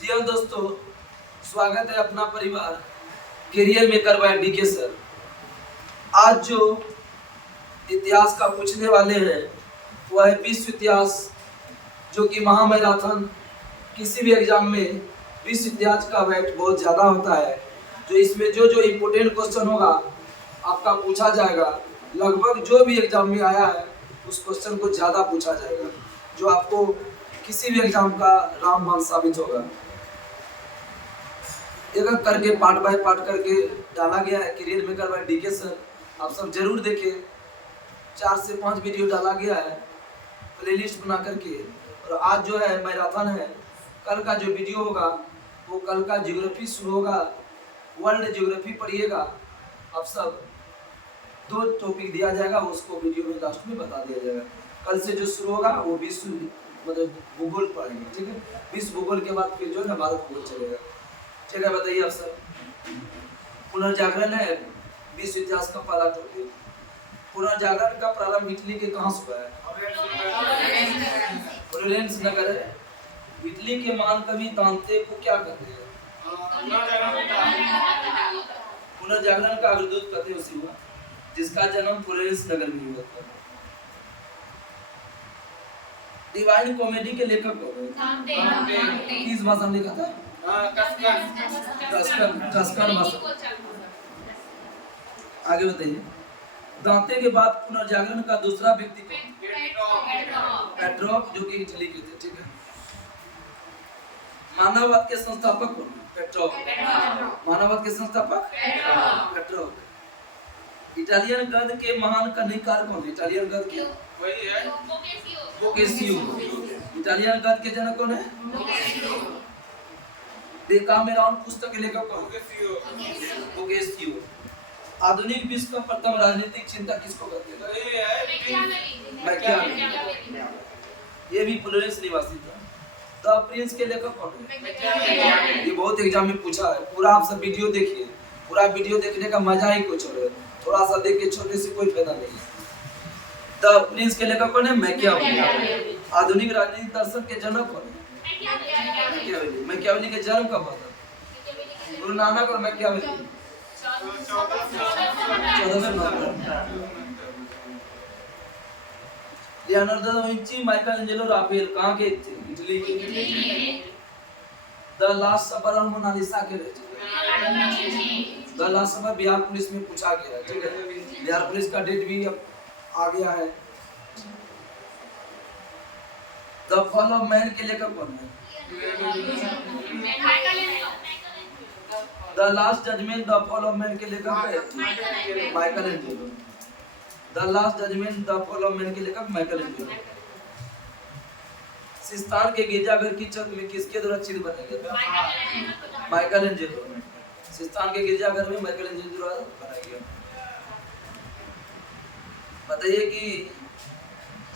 जी हाँ दोस्तों, स्वागत है अपना परिवार career maker by DK sir. आज जो इतिहास का पूछने वाले हैं वह है विश्व इतिहास, जो कि महामैराथन। किसी भी एग्जाम में विश्व इतिहास का वेट बहुत ज़्यादा होता है। जो इसमें जो जो इम्पोर्टेंट क्वेश्चन होगा आपका पूछा जाएगा। लगभग जो भी एग्जाम में आया है उस क्वेश्चन को ज़्यादा पूछा जाएगा, जो आपको किसी भी एग्जाम का रामबाण साबित होगा। एक एक करके पार्ट बाय पार्ट करके डाला गया है career maker by DK sir. आप सब जरूर देखें। 4 से 5 वीडियो डाला गया है प्लेलिस्ट बना करके। और आज जो है मैराथन है, कल का जो वीडियो होगा वो कल का ज्योग्राफी शुरू होगा। वर्ल्ड ज्योग्राफी पढ़िएगा आप सब। 2 टॉपिक दिया जाएगा, उसको वीडियो में लास्ट में बता दिया जाएगा। कल से जो शुरू होगा वो विश्व मतलब भूगोल पढ़ेंगे, ठीक है। विश्व भूगोल के बाद फिर जो है भारत भूगोल चलेगा, ठीक है। बताइए आप सब। पुनर्जागरण है विश्व इतिहास का पहला टॉपिक। पुनर्जागरण का प्रारंभ इटली के कहाँ से हुआ है? फ्लोरेंस नगर है। इटली के महान कवि दांते को क्या कहते हैं? पुनर्जागरण का अग्रदूत कहते उसे हुआ जिसका जन्म फ्लोरेंस नगर में हुआ था। डिवाइन कॉमेडी के लेखक कौन है? किस भाषा में लिखा था? टस्कन भाषा। आगे बताइए। दांते के बाद पुनर्जागरण का दूसरा व्यक्ति कौन? पेट्रोक, जो कि इटली के थे, ठीक है। मानववाद के संस्थापक कौन? पेट्रोक। मानववाद के संस्थापक पेट्रोक। इटालियन गद्य के महान कहानीकार कौन है? इटालियन गद्य के वही है बोकेसियो। इटालियन गद्य के जनक कौन है? डेकामेरॉन पुस्तक के लेखक कौन? बोकेसियो। आधुनिक विश्व का प्रथम राजनीतिक चिंतक किसको कहते हैं? मैकियावेली। ये भी फ्लोरेंस निवासी था। द प्रिंस के लेखक कौन है? ये बहुत एग्जाम में पूछा है। पूरा आप सब वीडियो देखिए। पूरा वीडियो देखने का मजा ही कुछ और है। थोड़ा सा देख के छोड़ने से कोई फायदा नहीं है। द प्रिंस के लेखक कौन है? मैकियावेली। आधुनिक राजनीतिक दर्शन के जनक कौन है? मैकियावेली। मैकियावेली के जन्म कब हुआ था? गुरु नानक और Machiavelli 1400 Leonardo da Vinci, Michelangelo, Raphael कहाँ के थे? इटली के। द लास्ट सपर मोनालिसा के रहे। The last supper Bihar police में पूछा गया है, ठीक है। बिहार पुलिस का डेट भी अब आ गया है। द फॉल ऑफ मैन के लेखक कौन है? The last judgment the fall of man के लेखक है Michelangelo. The last judgment the fall of man के लेखक माइकल एंजेलो। सिस्तान के गिरजाघर की छत में किसके द्वारा चित्र बनाया गया था? Michael Angelo. सिस्तान के गिरजाघर में माइकल एंजेलो द्वारा बनाया गया। बताइए कि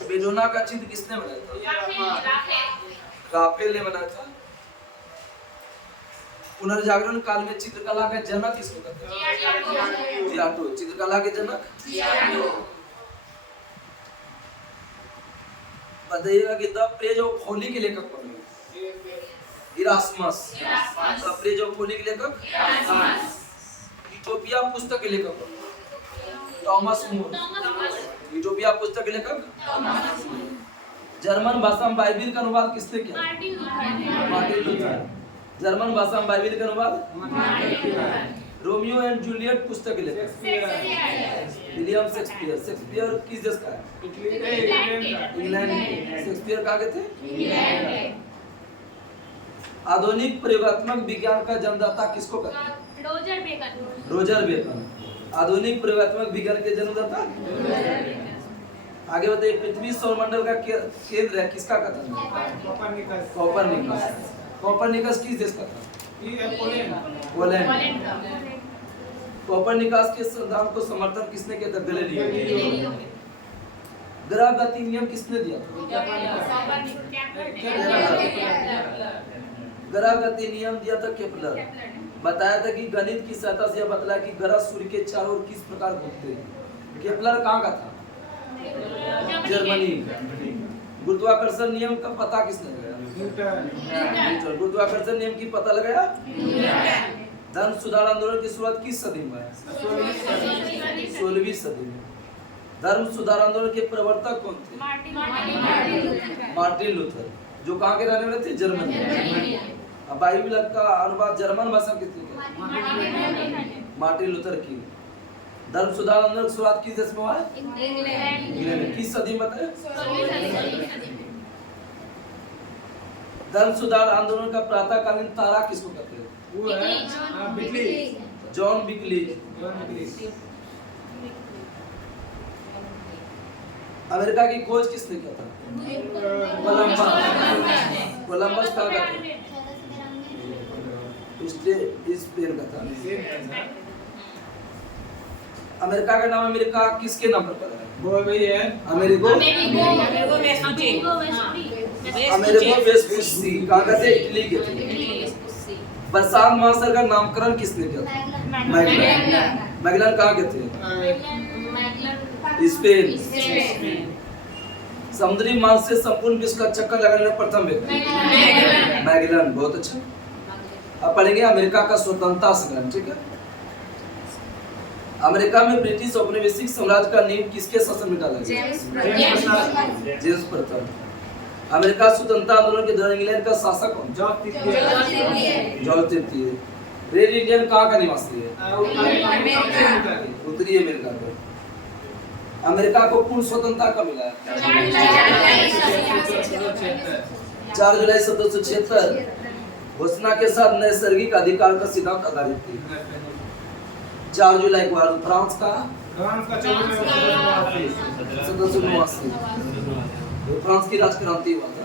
बेडोना का चित्र किसने बनाया था? राफेल ने बनाया था। पुनर्जागरण काल में चित्रकला का जनक किसको कहते हैं? जियाटो। चित्रकला के जनक बताइएगा कि द प्रेज ऑफ होली के लेखक कौन है? Erasmus. The praise of Holi के लेखक यूटोपिया पुस्तक के लेखक कौन है? Thomas More. यूटोपिया पुस्तक के लेखक। जर्मन भाषा में बाइबिल का अनुवाद किसने किया? Martin Luther. जर्मन भाषा में बाइबिल का अनुवाद। रोमियो एंड जूलियट पुस्तक के लेखक विलियम शेक्सपियर। शेक्सपियर किस देश का है? इंग्लैंड। शेक्सपियर कहाँ के थे? आधुनिक प्रयोगात्मक विज्ञान का जन्मदाता किसको कहते हैं? Roger Bacon. आधुनिक प्रयोगात्मक विज्ञान के जन्मदाता। आगे बताइए। पृथ्वी सौरमंडल का केंद्र है, किसका कथन है? कोपरनिकस। कोपरनिकस किस देश का था? पोलैंड। कोपरनिकस के सिद्धांत को समर्थन किसने किया था? गैलीलियो। ग्रह गति नियम किसने दिया था? ग्रह गति नियम दिया था केपलर। बताया था कि गणित की सहायता से बतलाया कि ग्रह सूर्य के चारों ओर किस प्रकार घूमते हैं। केपलर कहाँ का था? जर्मनी। गुरुत्वाकर्षण नियम का पता किसने लगाया? न्यूटन। गुरुत्वाकर्षण नियम की पता लगाया धर्म सुधार आंदोलन की शुरुआत किस सदी में है? 16वीं सदी में। धर्म सुधार आंदोलन के प्रवर्तक कौन थे? मार्टिन लूथर, जो कहाँ के रहने वाले थे? जर्मनी। अब बाइबल का अनुवाद जर्मन भाषा में किसने किया? मार्टिन लूथर की। धर्म सुधार आंदोलन की शुरुआत किस देश में हुआ है? इंग्लैंड। किस सदी में है? धर्म सुधार आंदोलन का प्रातःकालीन तारा किसको कहते हैं? जॉन बिकली। अमेरिका की खोज किसने किया था? कोलंबस कहाँ का था? स्पेन का था। अमेरिका का नाम अमेरिका किसके नाम पर पड़ा है? अमेरिको वेस्पुसी। कहाँ का थे? इटली के थे। प्रशांत महासागर का नामकरण किसने किया था? मैगलन कहाँ के थे? स्पेन। समुद्री मार्ग से संपूर्ण विश्व का चक्कर लगाने वाला प्रथम व्यक्ति मैगलन। बहुत अच्छा। अब पढ़ेंगे अमेरिका का स्वतंत्रता संग्राम। ठीक है। अमेरिका में ब्रिटिश औपनिवेशिक साम्राज्य का नींव किसके शासन में डाला गया? जेम्स प्रथम। अमेरिका स्वतंत्रता आंदोलन के दौरान इंग्लैंड का शासक कौन? जॉर्ज तृतीय। रेड इंडियन कहाँ का निवासी है? उत्तरी अमेरिका का। अमेरिका को पूर्ण स्वतंत्रता कब मिला? 4 जुलाई 1776 घोषणा के साथ नैसर्गिक अधिकार का सिद्धांत आधारित थी। 4 जुलाई को फ्रांस का 1789 फ्रांस की राजक्रांति हुआ था।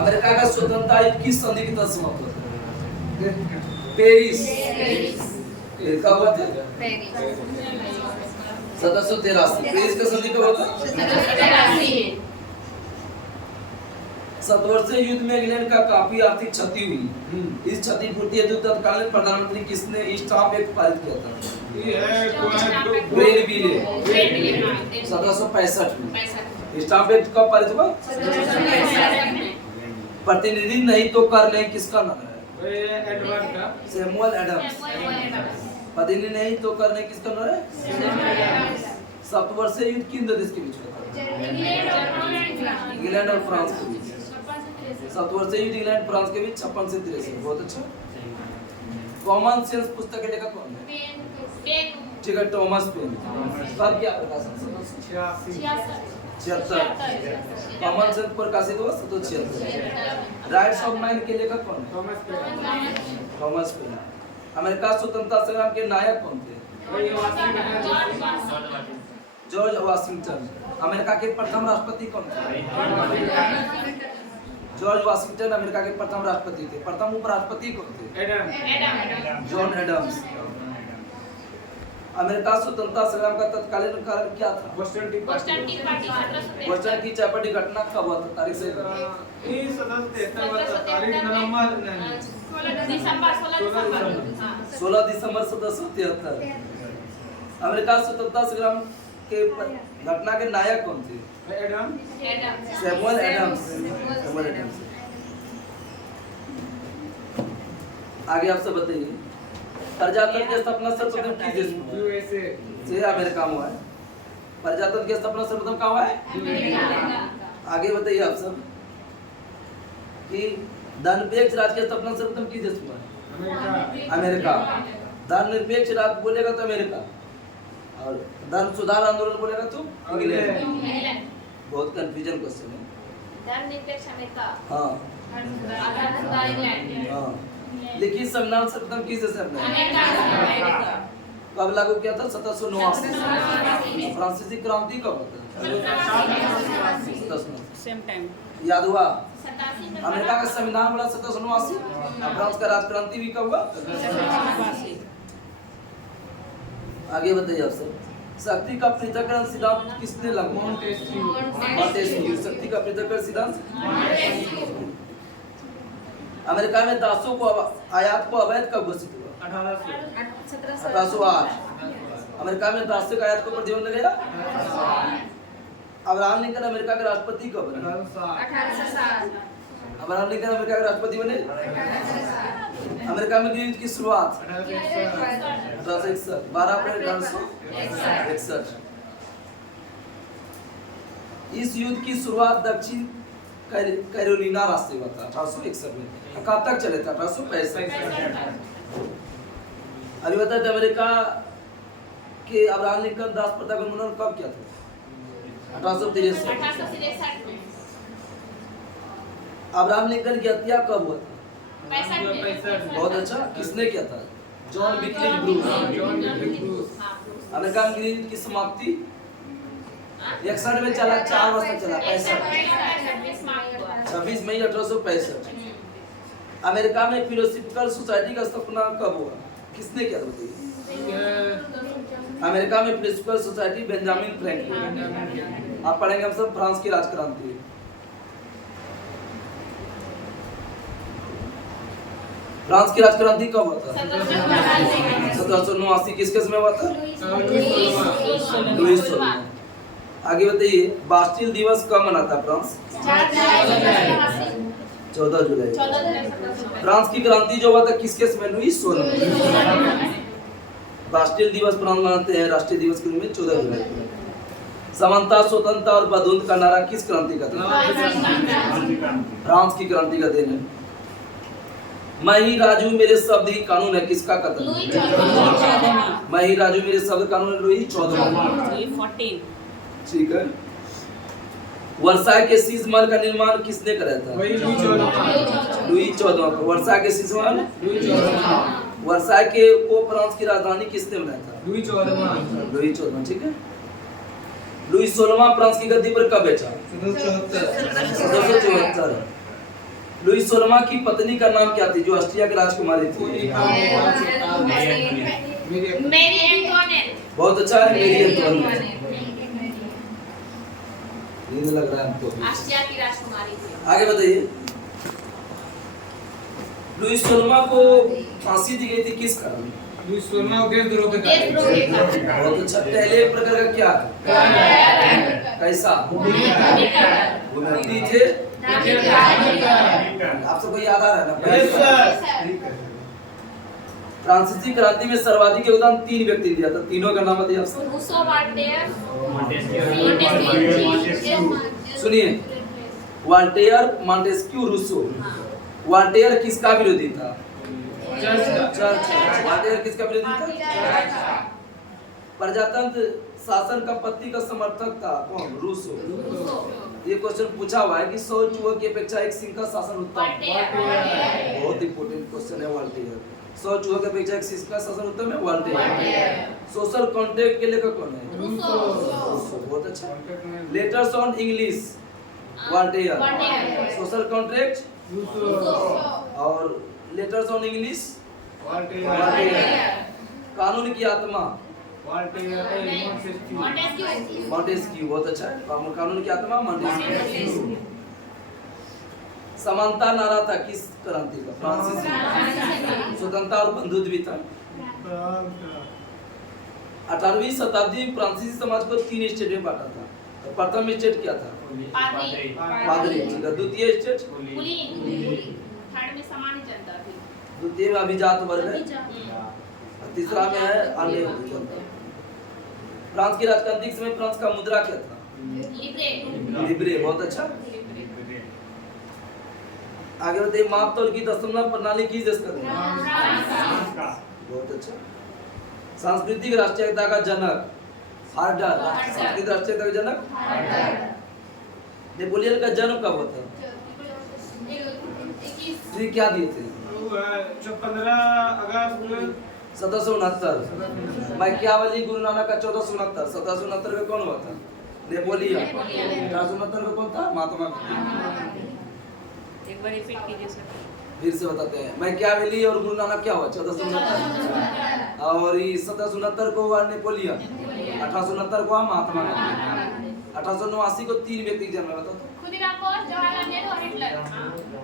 अमेरिका का स्वतंत्रता युद्ध किस संधि के तहत समाप्त हुआ था? पेरिस। कब हुआ था? 1783। पेरिस का संधि कब हुआ था? 7 वर्षीय युद्ध में इंग्लैंड का काफी आर्थिक क्षति हुई। इस क्षतिपूर्ति हेतु तत्कालीन प्रधानमंत्री किसने स्टाम्प एक्ट पारित किया था? ग्रेनविले 1765 में। स्टाम्प एक्ट कब पारित हुआ? प्रतिनिधि नहीं तो कर लें किसका नाम है? Samuel Adams. प्रतिनिधि नहीं तो कर लें किसका नाम है? 7 वर्षीय युद्ध किन दो देश के बीच हुआ था? इंग्लैंड और फ्रांस के बीच। 7 वर्षीय युद्ध इंग्लैंड फ्रांस के बीच 56 से 63। बहुत अच्छा। कॉमन सेंस पुस्तक के लेखक कौन है? ठीक है, टॉमस पेन। कब क्या प्रकाशन? 76। कॉमन सेंस प्रकाशित हुआ 1776। राइट्स ऑफ मैन के लेखक कौन है? Thomas pen. अमेरिका स्वतंत्रता संग्राम के नायक कौन थे? George Washington. अमेरिका के प्रथम राष्ट्रपति कौन थे? जॉर्ज वाशिंगटन अमेरिका के प्रथम राष्ट्रपति थे। प्रथम उपराष्ट्रपति कौन थे? John Adams. अमेरिका स्वतंत्रता संग्राम का तत्कालीन कारण क्या था? बोस्टन टी चौपाटी घटना कब हुआ था? तारीख से 16 दिसंबर 1773। अमेरिका स्वतंत्रता संग्राम के घटना के नायक कौन थे? Samuel Adams. आगे आप सब बताइए। प्रजातंत्र की स्थापना सर्वप्रथम किस देश में? यूएसए। अमेरिका में हुआ है। प्रजातंत्र की स्थापना सर्वप्रथम कहाँ हुआ है? आगे बताइए आप सब कि धर्मनिरपेक्ष राज्य की स्थापना सर्वप्रथम किस देश में है? अमेरिका। धर्मनिरपेक्ष राज्य बोलेगा तो अमेरिका, और धर्म सुधार आंदोलन बोलेगा तो इंग्लैंड। बहुत कंफ्यूजन क्वेश्चन है। धर्मनिरपेक्ष अमेरिका। हाँ। हाँ। लेकिन संविधान सर्वप्रथम किस देश में? अमेरिका। कब लागू किया था? 1789। फ्रांसीसी क्रांति कब होता है? सेम टाइम याद हुआ? अमेरिका का संविधान बना 1789। फ्रांस का राजक्रांति भी कब हुआ? आगे बताइए आप सब। शक्ति का पृथक्करण सिद्धांत किसने लागू किया? शक्ति का पृथक्करण सिद्धांत। अमेरिका में दासों को आयात को अवैध कब घोषित हुआ? 1808। अमेरिका में दासों का आयात को प्रतिबंध लगाया। अब्राहम लिंकन अमेरिका के राष्ट्रपति कब बने? 1860 अब्राहम लिंकन अमेरिका के राष्ट्रपति बने? 1860 अमेरिका में युद्ध की शुरुआत 1861 1861 12 अप्रैल 1861। इस युद्ध की शुरुआत दक्षिण कैरोलिना राष्ट्र से हुआ था 1861 में। कब तक चले थे? 1865। अभी बताते अमेरिका के अब्राहम लिंकन राष्ट्रपति का मनोनयन कब किया था? 1863 में। 1863 में अब्राहम लिंकन की हत्या कब हुआ था? 65 बहुत अच्छा। किसने किया था? John Wycliffe Bruce. अमेरिका में युद्ध की समाप्ति 61 में चला, 4 वर्ष तक चला। 26 मई 1865। अमेरिका में फिलोसॉफिकल सोसाइटी का स्थापना कब हुआ? किसने किया था बताइए? अमेरिका में फिलोसॉफिकल सोसाइटी बेंजामिन फ्रैंकलिन। आप पढ़ेंगे हम सब फ्रांस की राजक्रांति। फ्रांस की राजक्रांति कब हुआ था? 1789। किसके समय हुआ था? लुईस सोलमा। आगे बताइए बास्टिल दिवस कब मनाता है फ्रांस? 14 जुलाई। फ्रांस की क्रांति जो हुआ था किसके समय? लुईस सोलमा। बास्टिल दिवस फ्रांस मनाते हैं राष्ट्रीय दिवस के रूप में 14 जुलाई को। समानता, स्वतंत्रता और बंधुत्व का नारा किस क्रांति का था? फ्रांस की क्रांति का दिन है। मैं ही राजू मेरे शब्द ही कानून है किसका कथन? मैं ही राजू मेरे शब्द कानून है लुई 14। ठीक है। वर्षा के शीश महल का निर्माण किसने कराया था? लुई 14 को। वर्षा के शीश महल वर्षा के को फ्रांस की राजधानी किसने बनाया था? लुई 14। ठीक है। लुई 16वां फ्रांस की गद्दी पर कब बैठा? 1774। लुई 16वां की पत्नी का नाम क्या थी जो ऑस्ट्रिया की राजकुमारी थी? मेरी एंटोनेट। बहुत अच्छा है, मेरी एंटोनेट। नींद लग रहा है हमको। ऑस्ट्रिया की राजकुमारी थी। आगे बताइए। लुई 16वां को फांसी दी गई थी किस कारण? देशद्रोह के कारण। बहुत अच्छा। पहले प्रकार का क्या? कैसा? भूमिहीन थे। आप सबको याद आ रहा है ना? फ्रांसीसी क्रांति में सर्वाधिक योगदान 3 व्यक्ति ने दिया था। तीनों का नाम बताइए आप सब। रूसो, वॉल्टेयर, सुनिए, वॉल्टेयर, मॉन्टेस्क्यू, रूसो। वॉल्टेयर किसका विरोधी था? चर्च। वॉल्टेयर किसका विरोधी था? प्रजातंत्र शासन का पत्नी का समर्थक था कौन? रूसो। ये क्वेश्चन पूछा हुआ है कि 100 चूहों की अपेक्षा एक सिंह का शासन उत्तम। बहुत इंपॉर्टेंट क्वेश्चन है वॉल्टेयर। 100 चूहों की अपेक्षा एक सिंह का शासन उत्तम है वॉल्टेयर। सोशल कॉन्ट्रैक्ट के लेखक कौन है? रूसो। बहुत अच्छा। Letters on English Voltaire. Social contract Rousseau. और लेटर्स ऑन इंग्लिश वॉल्टेयर। कानून की आत्मा मॉन्टेस्क्यू। बहुत अच्छा है। कानून की आत्मा मॉन्टेस्क्यू। समानता नारा था किस क्रांति का? फ्रांसीसी। स्वतंत्रता और बंधुत्व भी था। 18वीं शताब्दी में फ्रांसीसी समाज को 3 स्टेट में बांटा था। तो प्रथम स्टेट क्या था? पादरी। ठीक है। द्वितीय स्टेट? थर्ड में सामान्य जनता थी। द्वितीय में अभिजात वर्ग है। तीसरा में है अन्य जनता। फ्रांस की राजक्रांति के समय फ्रांस का मुद्रा क्या था? लिब्रे। बहुत अच्छा। आगे बताइए माप तौल की दशमलव प्रणाली किस देश का? बहुत अच्छा। सांस्कृतिक राष्ट्रीयता का जनक हार्डर। सांस्कृतिक राष्ट्रीयता का जनक नेपोलियन का जन्म कब हुआ था? क्या दिए थे? 15 अगस्त 1769। मैकियावेली गुरु नानक का 1469। 1769 में कौन हुआ था? नेपोलियन। 1869 में कौन था? महात्मा गांधी। एक बार रिपीट कीजिए सर। फिर से बताते हैं। मैकियावेली और गुरु नानक क्या हुआ? 1469। और 1769 को हुआ नेपोलियन। 1869 को हुआ महात्मा गांधी। 1889 को 3 व्यक्ति जन्म बताओ तो। खुदीराम बोस, जवाहरलाल नेहरू और हिटलर।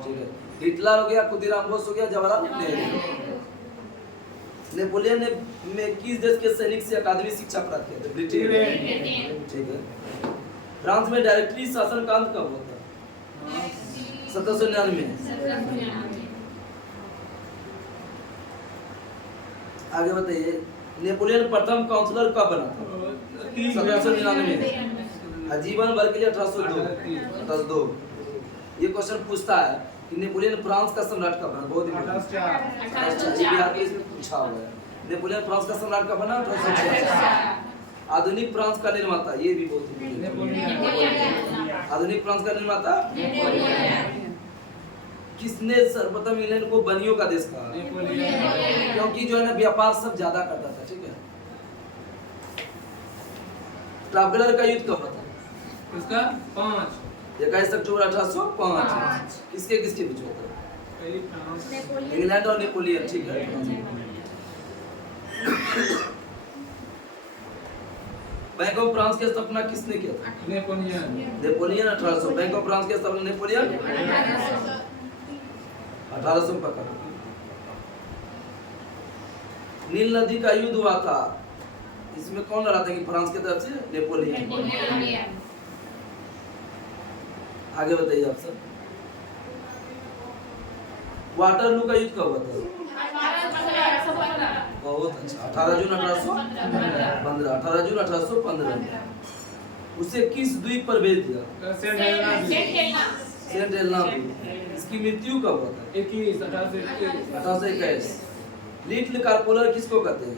ठीक है। हिटलर हो गया, खुदीराम बोस हो गया, जवाहरलाल नेहरू। नेपोलियन ने किस देश के सैनिक से अकादमी शिक्षा प्राप्त किया था? ब्रिटेन। ठीक है। फ्रांस में डायरेक्टरी शासन का अंत कब हुआ था? 1799। आगे बताइए, नेपोलियन प्रथम काउंसलर कब बना था? 1799। आजीवन भर के लिए 1802। ये क्वेश्चन पूछता है कि नेपोलियन फ्रांस का सम्राट कब बना? बहुत इंपॉर्टेंट, ये भी आगे इसमें पूछा हुआ है। नेपोलियन फ्रांस का सम्राट कब बना? 1804। आधुनिक फ्रांस का निर्माता, ये भी बहुत आधुनिक फ्रांस का निर्माता किसने सर्वप्रथम इंग्लैंड को बनियों का देश कहा? क्योंकि जो है ना व्यापार सब ज्यादा करता था, ठीक है। ट्राफलगर का युद्ध कब था? इसका 5 21 अक्टूबर 1805। किसके किसके बीच हुआ था? इंग्लैंड और नेपोलियन, ठीक है। बैंक ऑफ फ्रांस की स्थापना किसने किया था? नेपोलियन 1800। बैंक ऑफ फ्रांस की स्थापना नेपोलियन 1800 पकड़। नील नदी का युद्ध हुआ था, इसमें कौन लड़ा था? कि फ्रांस की तरफ से नेपोलियन। आगे बताइए आप सब। वाटरलू का युद्ध कब हुआ था? बहुत अच्छा, 18 जून 1815। 18 जून 1815। उसे किस द्वीप पर भेज दिया? सेंट हेलेना द्वीप। इसकी मृत्यु कब हुआ था? 1821। लिटिल कार्पोलर किसको कहते हैं?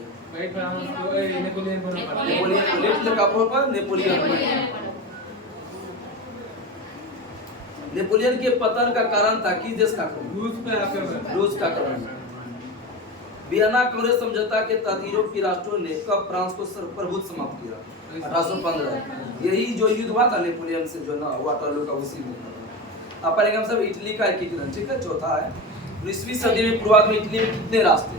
Napoleon. Little corporal Napoleon. Napoleon के पतन का कारण था किस देश का आक्रमण? रूस का आक्रमण। वियना कांग्रेस समझौता के तहत यूरोप के राष्ट्रों ने कब फ्रांस को सर्वप्रभुत्व समाप्त किया? 1815। यही जो युद्ध हुआ था नेपोलियन से, जो ना वाटरलू का, उसी में। अब पढ़ेंगे हम सब इटली का एकीकरण, ठीक है। चौथा है, 19वीं सदी में पूर्वार्ध में इटली में कितने राष्ट्र थे?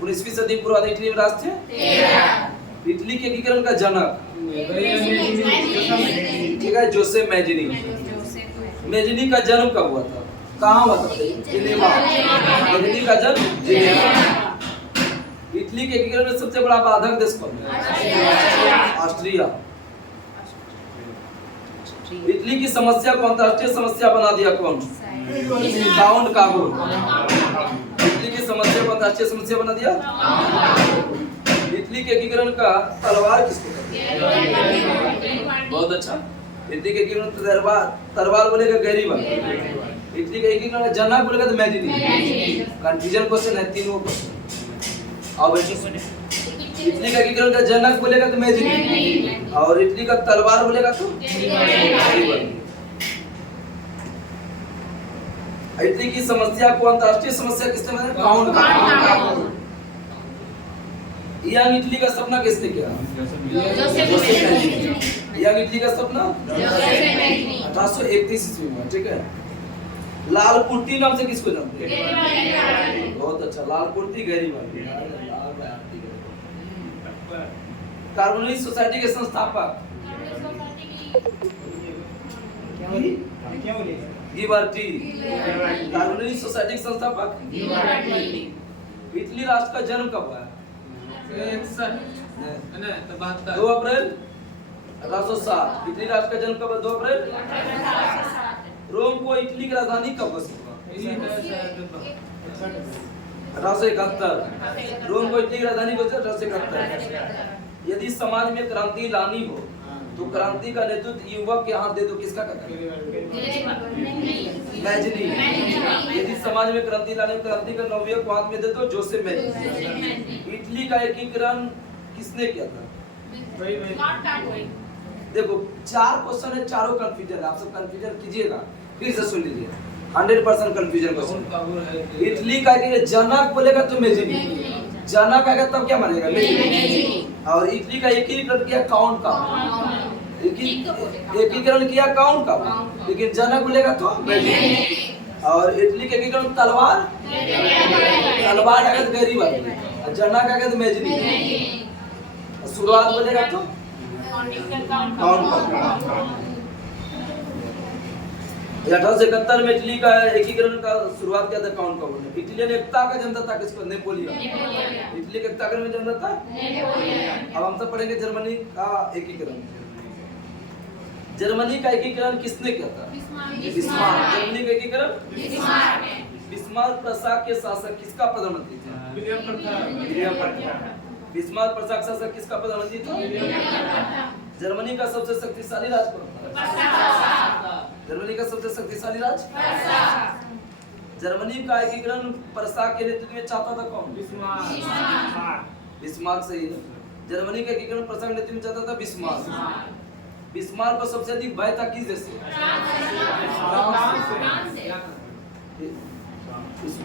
19वीं सदी में पूर्वार्ध में इटली में राष्ट्र थे 13। इटली के एकीकरण का जनक, ठीक है, जोसेफ मैजिनी। मैजिनी का जन्म कब हुआ था? कहाँ हुआ था? जिनेवा। मैजिनी का जन्म जिनेवा। इटली के एकीकरण में सबसे बड़ा बाधक देश कौन है? ऑस्ट्रिया। इटली की समस्या को अंतर्राष्ट्रीय समस्या बना दिया कौन? काउंट कागो। इटली की समस्या को अंतर्राष्ट्रीय समस्या बना दिया। इटली के एकीकरण का तलवार किसको कहते हैं? बहुत अच्छा। इटली के एकीकरण तलवार बोलेगा गैरीबल। इटली के एकीकरण का जनक बोलेगा तो मैजिनी। कंफ्यूजन क्वेश्चन है, तीनों क्वेश्चन। अब इटली का एकीकरण का जनक बोलेगा तो मैजिनी, और इटली का तलवार बोलेगा तो गैरीबल। इटली की समस्या को अंतर्राष्ट्रीय समस्या किसने बनाया? काउंट कागो। यंग इटली का सपना किसने किया? Joseph Mazzini. यंग इटली का सपना 1831 ईस्वी में, ठीक है। लाल कुर्ती नाम से किसको जानते हैं? बहुत अच्छा, लाल कुर्ती गैरीबल। कार्बोनिक सोसाइटी के संस्थापक गिबर्टी। कार्बोनिक सोसाइटी के संस्थापक। इटली राष्ट्र का जन्म कब हुआ? 2 अप्रैल 1807। इटली राष्ट्र का जन्म कब? 2 अप्रैल। रोम को इटली की राजधानी कब घोषित हुआ? 1871। रोम को इटली की राजधानी घोषित 1871। यदि समाज में क्रांति लानी हो तो क्रांति का नेतृत्व युवक के हाथ दे दो, किसका करता है? मैजिनी। यदि समाज में क्रांति लाने, क्रांति का नवयुवक को हाथ में दे दो, जोसेफ मैजिनी। इटली का एकीकरण किसने किया था? देखो 4 क्वेश्चन है, चारों कंफ्यूजन है, आप सब कंफ्यूजन कीजिएगा, फिर से सुन लीजिए। 100% कंफ्यूजन क्वेश्चन। इटली का जनक बोलेगा तो मैजिनी, जनक आएगा तब क्या मानेगा? मैजिनी। और इटली का एकीकरण किया काउंट का, एकीकरण किया काउंट का, लेकिन जनक बोलेगा तो मैजिनी। और इटली के एकीकरण तलवार, तलवार आएगा तो गैरीबल, जनक आएगा तो मैजिनी। शुरुआत बोलेगा तो काउंट का। 1871 में इटली का एकीकरण का शुरुआत किया था काउंट का बोलने। इटलियन एकता का जनता था किसको? नेपोलियन। इटली के एकता में जनता था नेपोलियन। अब हम सब पढ़ेंगे जर्मनी का एकीकरण। जर्मनी का एकीकरण किसने किया था? बिस्मार्क। जर्मनी का एकीकरण बिस्मार्क प्रसाद के शासक किसका प्रधानमंत्री थे? बिस्मार्क प्रसाद के शासक किसका प्रधानमंत्री था? जर्मनी का सबसे शक्तिशाली राज्य कौन था? जर्मनी का सबसे शक्तिशाली राज्य? जर्मनी का एकीकरण प्रसाद के नेतृत्व में चाहता था कौन? बिस्मार्क सही है। जर्मनी का एकीकरण प्रसाद के नेतृत्व में चाहता था बिस्मार्क। बिस्मार्क को सबसे अधिक भय था किस देश से?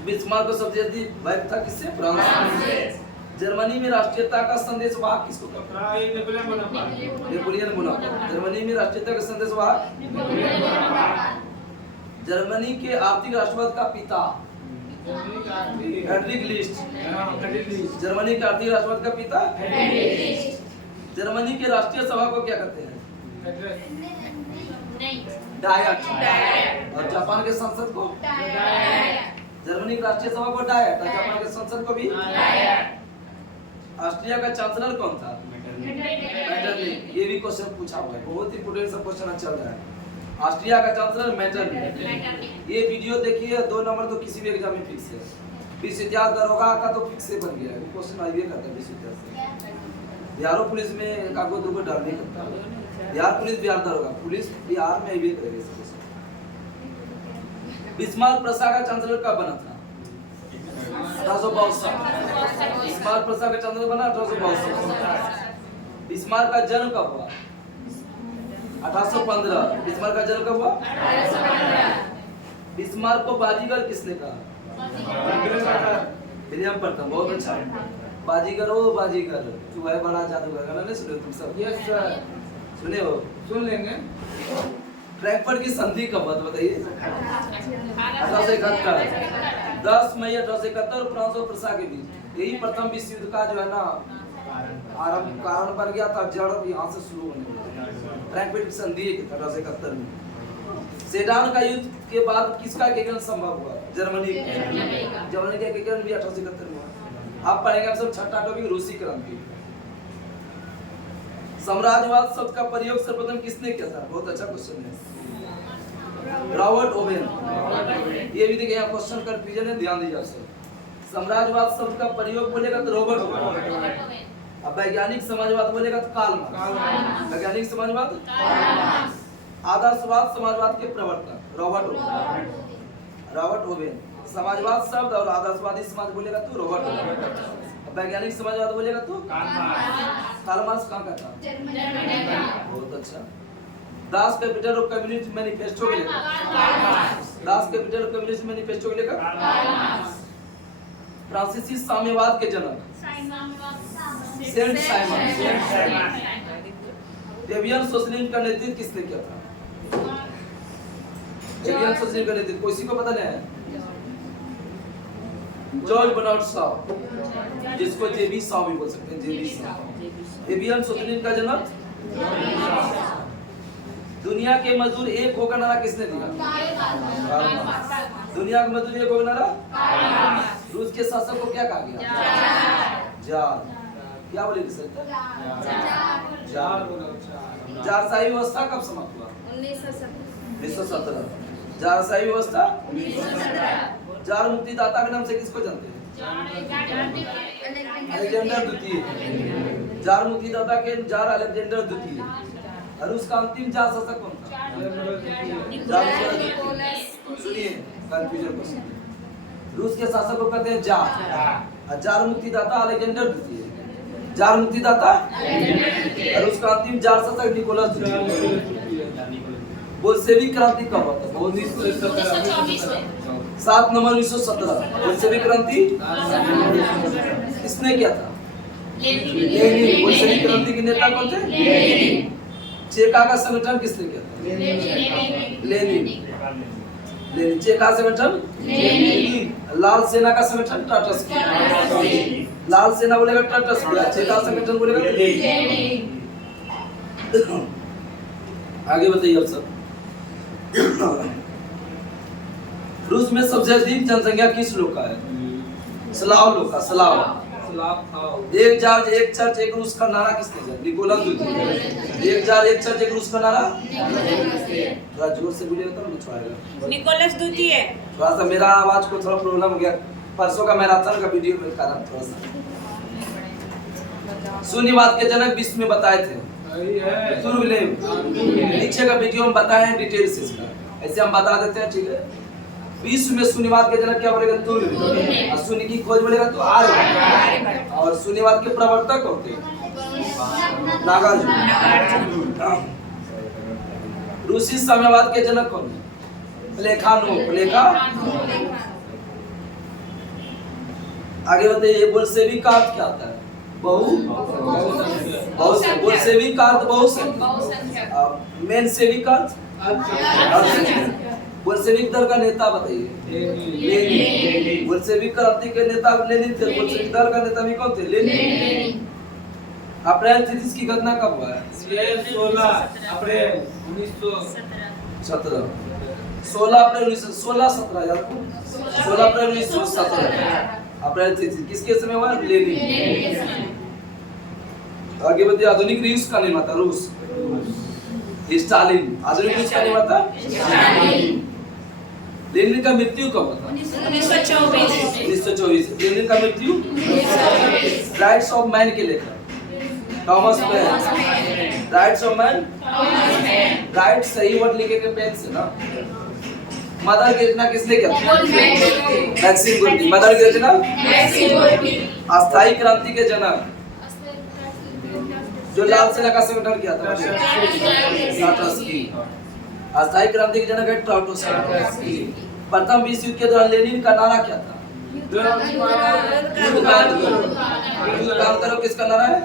बिस्मार्क को सबसे अधिक भय था किससे? फ्रांस से। जर्मनी में राष्ट्रीयता का संदेश वाहक किसको कहते हैं? Napoleon Bonaparte. जर्मनी में राष्ट्रीयता का संदेश वाहक? जर्मनी के आर्थिक राष्ट्रवाद का पिता? Frederick list. जर्मनी के आर्थिक राष्ट्रवाद का पिता? जर्मनी के राष्ट्रीय सभा को क्या कहते हैं? डायट। और जापान के संसद को? जर्मनी की राष्ट्रीय सभा को डायट और जापान के संसद को भी? ऑस्ट्रिया का चांसलर कौन था? मेटरलिंक। ये भी क्वेश्चन पूछा हुआ है, बहुत इंपोर्टेंट सा क्वेश्चन चल रहा है। ऑस्ट्रिया का चांसलर मेटरलिंक। ये वीडियो देखिए, 2 नंबर तो किसी भी एग्जाम में फिक्स है। विश्व इतिहास दरोगा का तो फिक्स से बन गया है, वो क्वेश्चन आइए करता है विश्व इतिहास से। बिहार पुलिस में कागज दो डाल नहीं करता। बिहार पुलिस बिहार दरोगा, पुलिस बिहार में भी करेगी। बिस्मार्क प्रसाद का चांसलर कब बना था? 1862। बिस्मार्क प्रसाद का चांसलर बना 1862। बिस्मार्क का जन्म कब हुआ? 1815। बिस्मार्क का जन्म कब हुआ? 1815। बिस्मार्क को बाजीगर किसने कहा? विलियम प्रथम। बहुत अच्छा। बाजीगर हो बाजीगर, तू है बड़ा जादूगर। गाना नहीं सुने तुम सब? Yes sir. सुने हो? सुन लेंगे। फ्रैंकफर्ट की संधि कब हुआ बताइए? 1871। 10 मई 1871 फ्रांस और प्रसा के बीच। यही प्रथम विश्व युद्ध का जो है ना कारण बन गया था, जड़ यहाँ से शुरू होने लगा। फ्रैंकफर्ट की संधि 1871 में। सेडान का युद्ध के बाद किसका एकीकरण संभव हुआ? जर्मनी का। जर्मनी का एकीकरण भी 1871 में हुआ। आप पढ़ेंगे हम सब छठा टॉपिक रूसी क्रांति। साम्राज्यवाद शब्द का प्रयोग सर्वप्रथम किसने किया था? बहुत अच्छा क्वेश्चन है। Robert Owen. ये भी देखिए यहाँ क्वेश्चन कंफ्यूजन है, ध्यान दीजिए आप सब। साम्राज्यवाद शब्द का प्रयोग बोलेगा तो रॉबर्ट ओवेन। अब वैज्ञानिक समाजवाद बोलेगा तो कार्ल मार्क्स। वैज्ञानिक समाजवाद। आदर्शवाद समाजवाद के प्रवर्तक रॉबर्ट ओवेन। Robert Owen. समाजवाद शब्द और आदर्शवादी समाज बोलेगा तो रॉबर्ट ओवेन। वैज्ञानिक समाजवाद बोलेगा तो कार्ल मार्क्स। कहाँ का था? बहुत अच्छा। Das Kapital of Communist Manifesto के लेखक? Das Kapital of Communist Manifesto के लेखक? फ्रांसीसी साम्यवाद के जनक? Saint Simon. डेबियन सोशलिज्म का नेतृत्व किसने किया था? डेबियन सोशलिज्म का नेतृत्व किसी को पता नहीं है? जॉर्ज बर्नार्ड शॉ, जिसको जेबी शॉ भी बोल सकते हैं। जेबी शॉ। डेबियन सोशलिज्म का जनक? दुनिया के मजदूर एक होकर नारा किसने दिया? दुनिया के मजदूर एक होकर नारा? रूस के शासक को क्या कहा गया? जार। क्या बोलेगी सर? जार। जारशाही व्यवस्था कब समाप्त हुआ? 1917। जारशाही व्यवस्था 1917। जार मुक्तिदाता के नाम से किसको जानते हैं? अलेक्जेंडर द्वितीय। जार मुक्तिदाता के जार अलेक्जेंडर द्वितीय। और उसका अंतिम जार शासक कौन था? सुनिए कंफ्यूजन क्वेश्चन। रूस के शासक को कहते हैं जार, और जार मुक्तिदाता अलेक्जेंडर द्वितीय। जार मुक्तिदाता और उसका अंतिम जार शासक निकोलस द्वितीय। बोल्शेविक क्रांति कब हुआ था? 7 नवंबर 1917। बोल्शेविक क्रांति किसने किया था? लेनिन। बोल्शेविक क्रांति के नेता कौन थे? चेका का संगठन किसने किया था? लेनिन। चेका संगठन लेनिन। लाल सेना का संगठन टाटस्की। लाल सेना बोलेगा टाटस्की, चेका संगठन बोलेगा लेनिन। आगे बताइए आप सब। रूस में सबसे अधिक जनसंख्या किस लोग का है? स्लाव लोग का। स्लाव लाभ था। एक जॉर्ज एक चर्च एक रूस का नारा किसने दिया? निकोलस द्वितीय। एक जॉर्ज एक चर्च एक रूस का नारा थोड़ा जोर से बोलिएगा तब नहीं आएगा। निकोलस द्वितीय। थोड़ा सा मेरा आवाज को थोड़ा प्रॉब्लम हो गया, परसों का मैराथन का वीडियो में कारण थोड़ा सा। शून्यवाद के जनक विश्व में बताए थे तुर्गलेव। नीचे का वीडियो हम बताए हैं डिटेल से इसका, ऐसे हम बता देते हैं, ठीक है। विश्व में शून्यवाद के जनक क्या बोलेगा? तुर्गलेव। और शून्य की खोज बोलेगा तो आर्यभट्ट। और शून्यवाद के प्रवर्तक होते हैं नागार्जुन। रूसी साम्यवाद के जनक कौन है? प्लेखानोव। आगे बताइए बोल्शेविक का अर्थ क्या होता है? बहुसंख्यक। बोल्शेविक का अर्थ बहुसंख्यक। मेनशेविक का अर्थ बोल्शेविक दल का नेता बताइए? लेनिन। बोल्शेविक क्रांति के नेता लेनिन थे। बोल्शेविक दल का नेता भी कौन थे? लेनिन। अप्रैल 30 की घटना कब हुआ है? 16 अप्रैल 1917। 16 अप्रैल 1917 अप्रैल 30 किसके समय हुआ? लेनिन। आगे बढ़ते आधुनिक रूस का निर्माता रूस स्टालिन। आधुनिक रूस का निर्माता स्टालिन। लेनिन का मृत्यु कब हुआ था? 1924। लेनिन का मृत्यु राइट्स ऑफ मैन के लेकर Thomas pen. Rights of man, right सही वर्ड लिखे के पेन से ना। मदर की रचना किसने किया? Maxim Gorky. मदर की रचना अस्थायी क्रांति के जनक जो लाल सेना का संगठन किया था ट्राउटस्की। अस्थायी क्रांति के जनक है ट्राउटस्की। प्रथम विश्व युद्ध के दौरान लेनिन का नारा क्या था? युद्ध करो। किसका नारा है?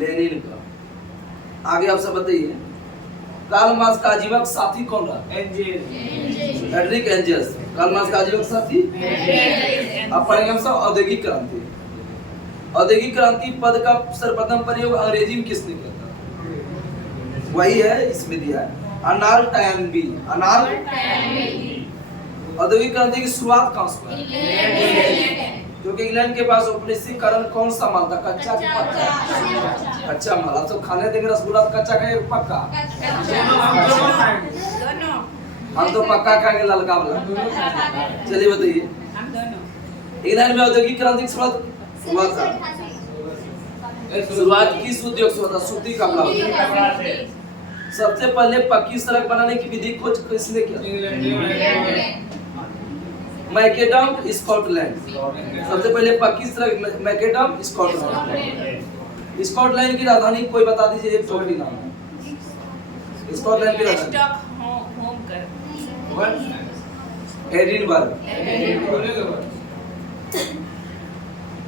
लेनिन का। आगे आप सब बताइए कार्ल मार्क्स का आजीवक साथी कौन रहा? Frederick angels. कार्ल मार्क्स का आजीवक साथी। अब पढ़ेंगे हम सब औद्योगिक क्रांति। औद्योगिक क्रांति पद का सर्वप्रथम प्रयोग अंग्रेजी में किसने किया था? वही है इसमें दिया है, अर्नाल्ड टॉयनबी। औद्योगिक क्रांति की शुरुआत कहाँ से हुई? क्योंकि इंग्लैंड के पास औपनिवेशीकरण कौन सा माल था? कच्चा की पक्का? कच्चा माल। आप सब खाने देंगे रसगुल्ला कच्चा खाएंगे पक्का? हम तो पक्का खाएंगे ललका वाला। चलिए बताइए इंग्लैंड में औद्योगिक क्रांति की शुरुआत हुआ था। शुरुआत किस उद्योग से हुआ था? सूती कपड़ा उद्योग। सबसे पहले पक्की सड़क बनाने की विधि खोज किसने किया? Macadam Scotland. सबसे पहले पक्की सड़क मैकेडम स्कॉटलैंड। स्कॉटलैंड की राजधानी कोई बता दीजिए, एक टोपी नाम है स्कॉटलैंड की राजधानी। एडिनबर्ग।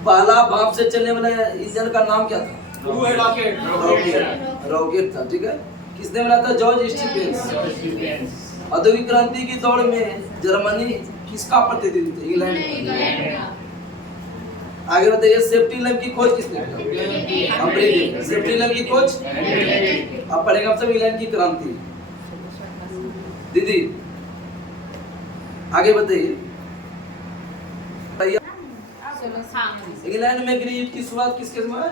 पहला भाप से चलने वाला इंजन का नाम क्या था? रॉकेट था, ठीक है। किसने बनाया था? George Stephens. औद्योगिक क्रांति की दौड़ में जर्मनी किसका प्रतिनिधित्व? इंग्लैंड। आगे बताइए सेफ्टी लैंप की खोज किसने किया? सेफ्टी लैंप की खोज। अब पढ़ेंगे हम सब इंग्लैंड की क्रांति। दीदी आगे बताइए। इंग्लैंड में गृहयुद्ध की शुरुआत किसके समय?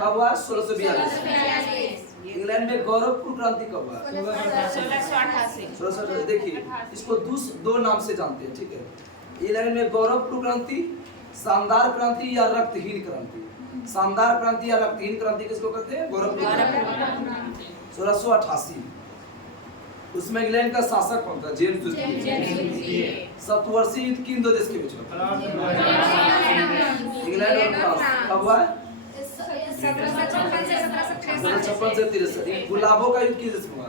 कब हुआ? 1642। इंग्लैंड में गौरवपुर क्रांति कब हुआ? 1688। देखिए इसको दो नाम से जानते हैं, ठीक है। इंग्लैंड में गौरवपुर क्रांति, शानदार क्रांति या रक्तहीन क्रांति। शानदार क्रांति या रक्तहीन क्रांति किसको कहते हैं? गौरवपुर। 1688। उसमें इंग्लैंड का शासक कौन था? जेम्स द्वितीय। सप्तवर्षीय युद्ध किन दो देश के बीच हुआ? इंग्लैंड और फ्रांस। कब हुआ? 1756 से 63। गुलाबों का युद्ध किस देश में हुआ?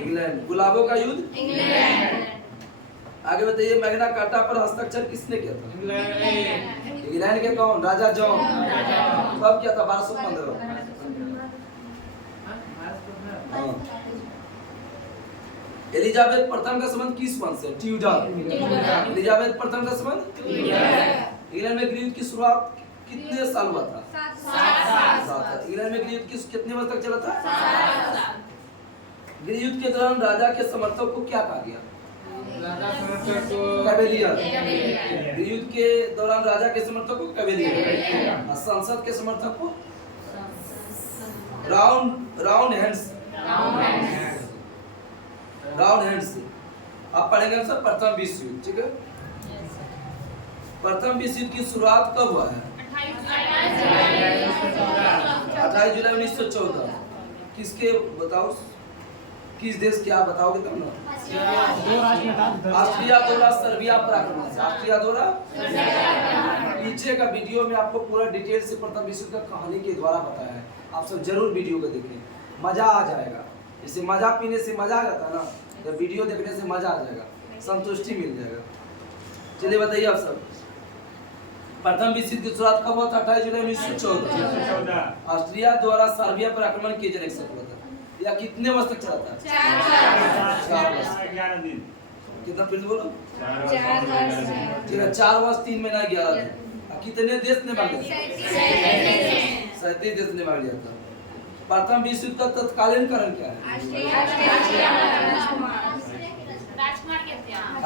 इंग्लैंड। गुलाबों का युद्ध इंग्लैंड। आगे बताइए मैग्ना कार्टा पर हस्ताक्षर किसने किया था? इंग्लैंड के कौन? राजा जॉन। कब किया था? 1215। एलिजाबेथ प्रथम का संबंध किस वंश से? ट्यूडर। एलिजाबेथ प्रथम का संबंध इंग्लैंड में गृहयुद्ध की शुरुआत कितने साल हुआ था? 7 इंग्लैंड में गृहयुद्ध की कितने वर्ष तक चला था? गृहयुद्ध के दौरान राजा के समर्थक को क्या कहा गया? राजा समर्थक को कैवेलियर। युद्ध के दौरान राजा के समर्थक को कैवेलियर और संसद के समर्थक को राउंड हैंड्स। आप पढ़ेंगे सब प्रथम विश्व युद्ध, ठीक है। प्रथम विश्व युद्ध की शुरुआत कब हुआ है? 28 जुलाई 1914। किसके बताओ, किस देश के, आप बताओगे तब ना। ऑस्ट्रिया द्वारा सर्बिया पर आक्रमण। ऑस्ट्रिया द्वारा, पीछे का वीडियो में आपको पूरा डिटेल से प्रथम विश्व युद्ध का कहानी के द्वारा बताया है। आप सब जरूर वीडियो को देखें, मजा आ जाएगा। जैसे मजा पीने से मजा आ जाता है ना, तो वीडियो देखने से मजा आ जाएगा, संतुष्टि मिल जाएगा। चलिए बताइए आप सब, प्रथम विश्व युद्ध की शुरुआत कब हुआ था? 28 जुलाई 1914। ऑस्ट्रिया द्वारा सर्बिया पर आक्रमण किए जाने से हुआ था। या कितने वर्ष तक चला था? 4 वर्ष। कितना फिर बोलो? 4 वर्ष। ठीक है, 4 वर्ष 3 महीना 11 दिन। कितने देश ने भाग लिया? 37 देश ने भाग लिया था। प्रथम विश्व युद्ध का तत्कालीन कारण क्या है?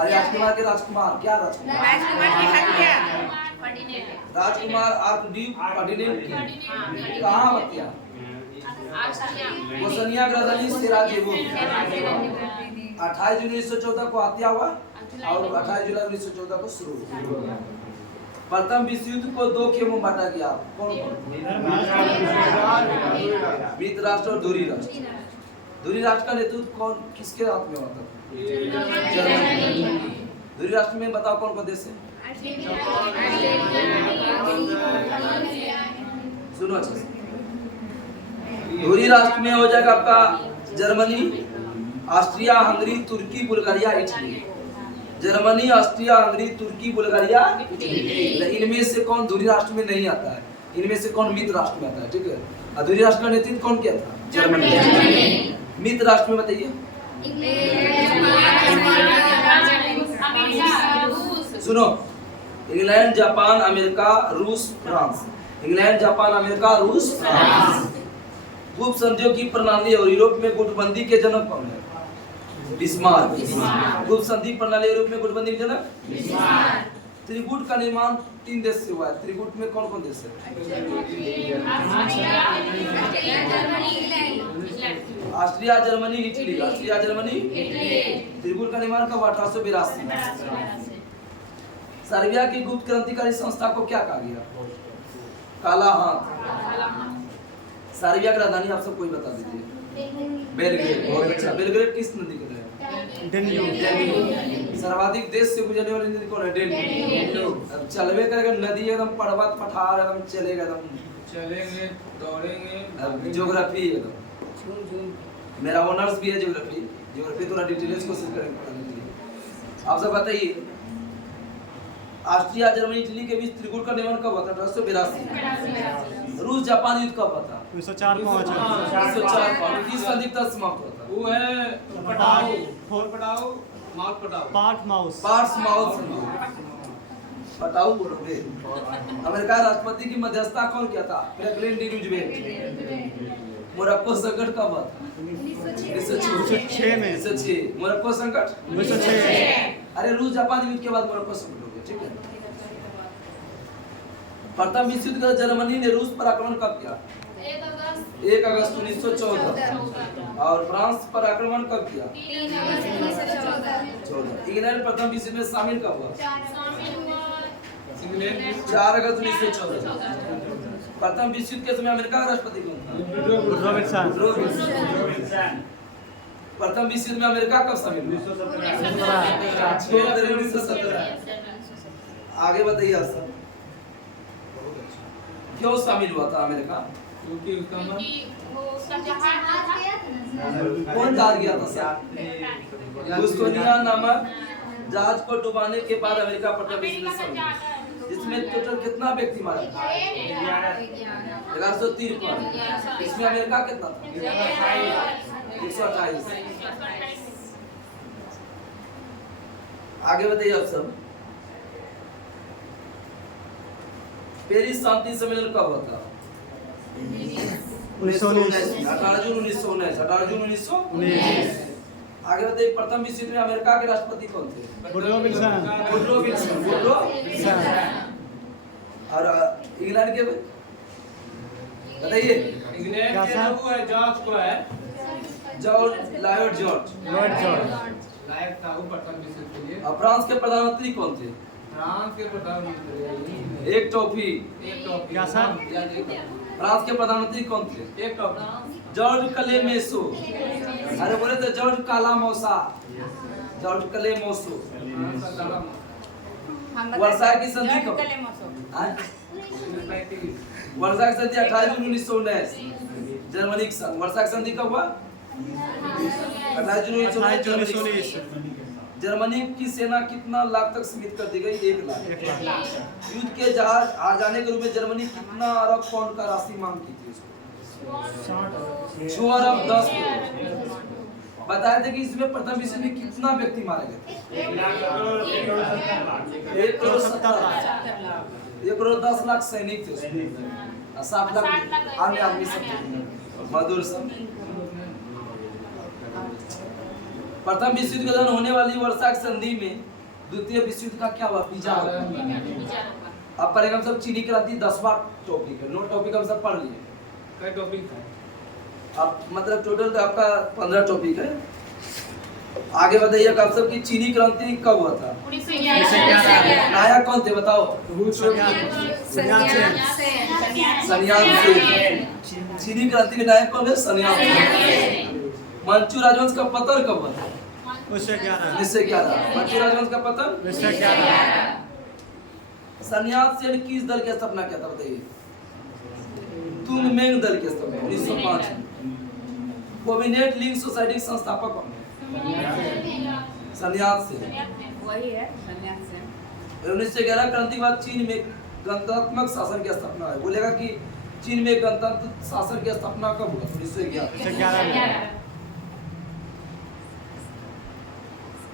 राजकुमार के राजकुमार, क्या राजकुमार? राजकुमार आर्कड्यूक फर्डिनेंड की कहाँ हत्या? बोस्निया ग्राज़नी सेराजेवो। 28 जून 1914 को हत्या हुआ और 28 जुलाई 1914 को शुरू हुआ। प्रथम विश्व युद्ध को 2 खेमों में बांटा गया। कौन कौन? मित्र राष्ट्र और धुरी राष्ट्र। धुरी राष्ट्र का नेतृत्व कौन, किसके हाथ में होता था? जर्मनी। धुरी राष्ट्र में बताओ कौन कौन देश है? सुनो अच्छा, धुरी राष्ट्र में हो जाएगा आपका जर्मनी, ऑस्ट्रिया, हंगरी, तुर्की, Bulgaria, Italy. Germany, Austria, Hungary, तुर्की, बुल्गारिया, इटली। इनमें से कौन धुरी राष्ट्र में नहीं आता है? इनमें से कौन मित्र राष्ट्र में आता है? ठीक है। धुरी राष्ट्र का नेतृत्व कौन किया था? जर्मनी। मित्र राष्ट्र में बताइए। सुनो, इंग्लैंड, जापान, अमेरिका, रूस, फ्रांस। इंग्लैंड, जापान, अमेरिका, रूस, फ्रांस। गुप्त संधियों की प्रणाली और यूरोप में गुटबंदी के जनक कौन है? बिस्मार्क। गुप्त संधि प्रणाली यूरोप में गुटबंदी के जनक बिस्मार्क। त्रिकूट का निर्माण 3 देश से हुआ है। त्रिकूट में कौन कौन देश है? Austria, Germany, Italy. Austria, Germany, Italy. त्रिकूट का निर्माण कब? 1882। सर्बिया की गुप्त क्रांतिकारी संस्था को क्या कहा गया? काला हाथ। सर्बिया की राजधानी आप सब कोई बता दीजिए। बेलग्रेड। बहुत अच्छा। बेलग्रेड किस नदी के है? डेन्यूब। सर्वाधिक देश से गुजरने वाली नदी कौन है? डेन्यूब। अब चलवे करेगा नदी एकदम पर्वत पठार एकदम चलेगा, एकदम चलेंगे, दौड़ेंगे। अब ज्योग्राफी एकदम, मेरा ऑनर्स भी है ज्योग्राफी। ज्योग्राफी थोड़ा डिटेल्स कोशिश करेंगे पढ़ने के लिए। आप सब बताइए, ऑस्ट्रिया, जर्मनी, इटली के बीच त्रिकूट का निर्माण कब हुआ था? 1882। रूस जापान युद्ध कब हुआ था? 1904 में हुआ था। 1904 में। किस संधि तक समाप्त हुआ था? वो है पटाओ, फोर पटाओ, माउथ पटाओ। पार्ट्समाउथ संधि। पटाओ बोलोगे। अमेरिका राष्ट्रपति की मध्यस्थता कौन किया था? Franklin D Roosevelt. मोरक्को संकट कब हुआ था? 1906 में। 1906। मोरक्को संकट 1906। अरे रूस जापान युद्ध के बाद मोरक्को संकट हो गया, ठीक है। प्रथम विश्व युद्ध का जर्मनी ने रूस पर आक्रमण कब किया? 1 अगस्त 1914। और फ्रांस पर आक्रमण कब किया? 3 अगस्त 1914। इंग्लैंड प्रथम विश्व युद्ध में शामिल कब हुआ? 4 अगस्त 1914। प्रथम विश्व युद्ध के समय अमेरिका का राष्ट्रपति कौन था? रॉबिन्सन। प्रथम विश्व युद्ध में अमेरिका कब शामिल हुआ? 1917। आगे बताइए आप सब, क्यों शामिल हुआ था अमेरिका? क्योंकि उसका मन कौन जहाज गया था सर? लुस्टोनिया नामक जहाज को डुबाने के बाद अमेरिका प्रथम विश्व युद्ध शामिल हुआ, जिसमें टोटल कितना व्यक्ति मारा था? 1153। इसमें अमेरिका कितना था? 128। आगे बताइए आप सब, पेरिस शांति सम्मेलन कब हुआ था? 1919। 18 जून 1919। 18 जून 1919। आगे बताइए प्रथम विश्व युद्ध में अमेरिका के राष्ट्रपति कौन थे? Woodrow Wilson. Woodrow Wilson. Woodrow और इंग्लैंड के बताइए इंग्लैंड क्या के साहब? जो है जॉर्ज को है George Lloyd George. Lord George. लायक था वो प्रथम विश्व युद्ध के लिए। और फ्रांस के प्रधानमंत्री कौन थे? फ्रांस के प्रधानमंत्री एक टॉफी। एक टॉपिक क्या साहब? फ्रांस के प्रधानमंत्री कौन थे? एक टॉपिक जॉर्ज क्लेमेंसो। अरे बोले तो जॉर्ज काला मौसा। जॉर्ज क्लेमेंसो। वर्षा की संधि कब? हाँ? वर्षा की संधि 28 जून 1919 जर्मनी के साथ। वर्षा की संधि कब हुआ? 28 जून 1919। जर्मनी की सेना कितना लाख तक सीमित कर दी गई? 1 लाख। 1 लाख। युद्ध के जहाज आ जाने के रूप में जर्मनी कितना अरब पाउंड का राशि मांग की थी उसको? 6 अरब 10 करोड़। बताए थे कि इसमें प्रथम विश्व में कितना व्यक्ति मारे गए थे? 1 करोड़ 70 लाख। 1 करोड़ 10 लाख सैनिक थे उसमें। 60 लाख आर्मी आदमी सब थे। मजदूर सब। प्रथम विश्व युद्ध के दौरान होने वाली वर्षा की संधि में द्वितीय विश्व युद्ध का क्या हुआ? बीजा। अब पढ़ेगा हम सब चीनी क्रांति 10वां टॉपिक है। 9 टॉपिक हम सब पढ़ लिए। कई टॉपिक था? अब मतलब टोटल तो आपका 15 टॉपिक है। आगे बताइए आप सब की चीनी क्रांति कब हुआ था? 1911। नायक कौन थे बताओ? सन्याल सेन। चीनी क्रांति के नायक कौन है? सन्याल सेन। मंचू राजवंश का पतन कब हुआ था? 1911। मंचू राजवंश का पतन 1911। सन्याल सेन किस दल की स्थापना किया था बताइए? तुंगमेंग दल की स्थापना 1905 में। कोविनेट लिंग सोसाइटी के संस्थापक कौन है? सन्याल सेन। वही है सन्यास सेन। 1911 क्रांति के बाद चीन में गणतंत्रात्मक शासन की स्थापना है। बोलेगा कि चीन में गणतंत्र शासन की स्थापना कब हुआ? 1911।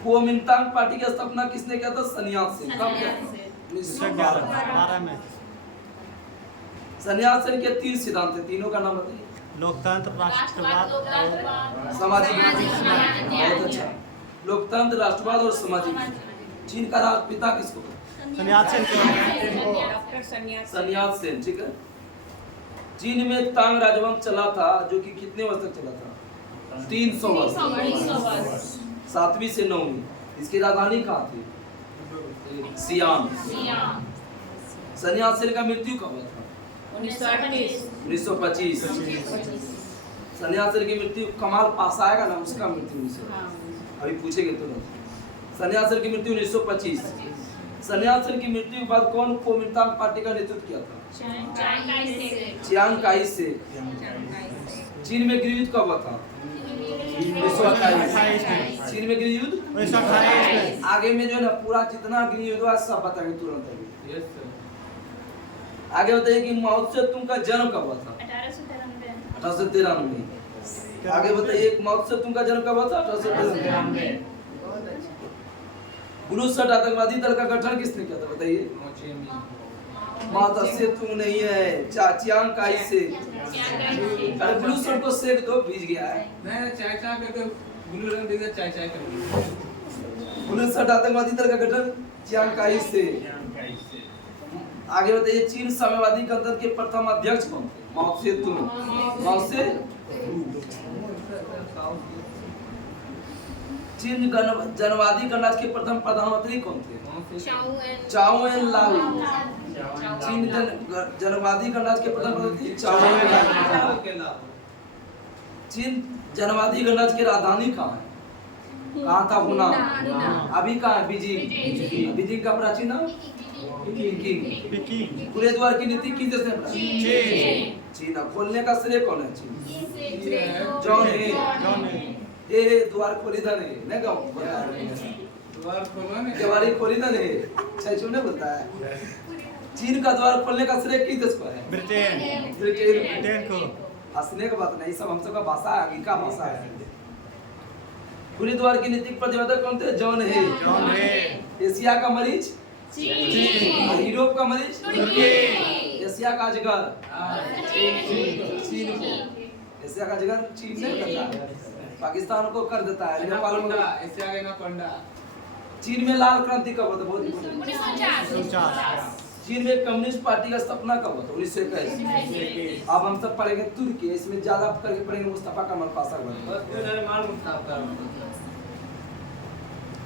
कुओमिंतांग पार्टी की स्थापना किसने किया था? सन्याल सेन। कब किया था? 1912 में। सन्याल सेन के 3 सिद्धांत थे। तीनों का नाम बताइए। लोकतंत्र, राष्ट्रवाद और सामाजिक नीति। बहुत अच्छा। लोकतंत्र, राष्ट्रवाद और सामाजिक नीति। चीन का राष्ट्रपिता किसको? सन्याल सेन को। डॉक्टर सन्यास सन्याल सेन। ठीक है। चीन में तांग राजवंश चला था जो कि कितने वर्ष तक चला था? 300 वर्ष। 7वीं से 9वीं। इसकी राजधानी कहाँ थी? सियाम। सन्याल सेन का मृत्यु कब हुआ था? 1925। सन्याल सेन की मृत्यु कमाल पास आएगा ना उसका मृत्यु 1925। अभी पूछेंगे तुरंत। सन्याल सेन की मृत्यु 1925। सन्याल सेन की मृत्यु के बाद कौन कुओमिंतांग पार्टी का नेतृत्व किया था? Chiang Kai Shek. चीन में गृहयुद्ध कब हुआ था? 1928 में। चीन में गृहयुद्ध 1928 में। आगे में जो है ना पूरा जितना गृहयुद्ध हुआ सब बताएंगे तुरंत अभी। Yes sir. आगे बताइए कि माओ त्से-तुंग का जन्म कब हुआ था? 1893 में। आगे बताइए माओ त्से-तुंग का जन्म कब हुआ था? 1893 में। ब्लू शर्ट आतंकवादी दल का गठन किसने किया था बताइए? माओ त्से-तुंग नहीं है, चियांग काई शेक। अरे ब्लू शर्ट को सेक दो, भीज गया है। नहीं चाय चाय करके ब्लू रंग दे दे चाय चाय कर। ब्लू शर्ट आतंकवादी दल का गठन चियांग काई शेक। आगे बताइए चीन साम्यवादी गणतंत्र के प्रथम अध्यक्ष कौन थे? माओ त्से-तुंग। माओ से चीन जनवादी गणराज्य के प्रथम प्रधानमंत्री कौन थे? चाओ एन लाओ। चीन जनवादी गणराज्य के प्रथम प्रधानमंत्री चाओ एन लाओ। चीन जनवादी गणराज्य की राजधानी कहाँ है? कहाँ था? हुनान। अभी कहाँ है? बीजिंग। बीजिंग का प्राचीन नाम पेकिंग। खुले द्वार की नीति किस देश ने अपनाई? चीन। खोलने का श्रेय कौन है? चीन। जॉन हे। ए द्वार खोली था नहीं ना गाँव द्वार खोलो ने केवाड़ी खोली था नहीं सच में बोलता है। चीन का द्वार खोलने का श्रेय किस देश को है? ब्रिटेन। ब्रिटेन को। हंसने का बात नहीं, सब हम सबका भाषा है, आगे का भाषा है। खुले द्वार की नीति प्रतिपादक कौन थे? जॉन हे। एशिया का मरीज चीन। यूरोप का मरीज तुर्की। एशिया का अजगर चीन। एशिया का अजगर चीन नहीं करता। पाकिस्तान को कर देता है, नेपाल को। इससे आगे ना पंडा। चीन में लाल क्रांति कब होता है? बहुत important। 1949 चीन में कम्युनिस्ट पार्टी का स्थापना कब हुआ था? 1921। अब हम सब पढ़ेंगे तुर्की, इसमें ज्यादा करके पढ़ेंगे मुस्तफा कमाल पाशा का।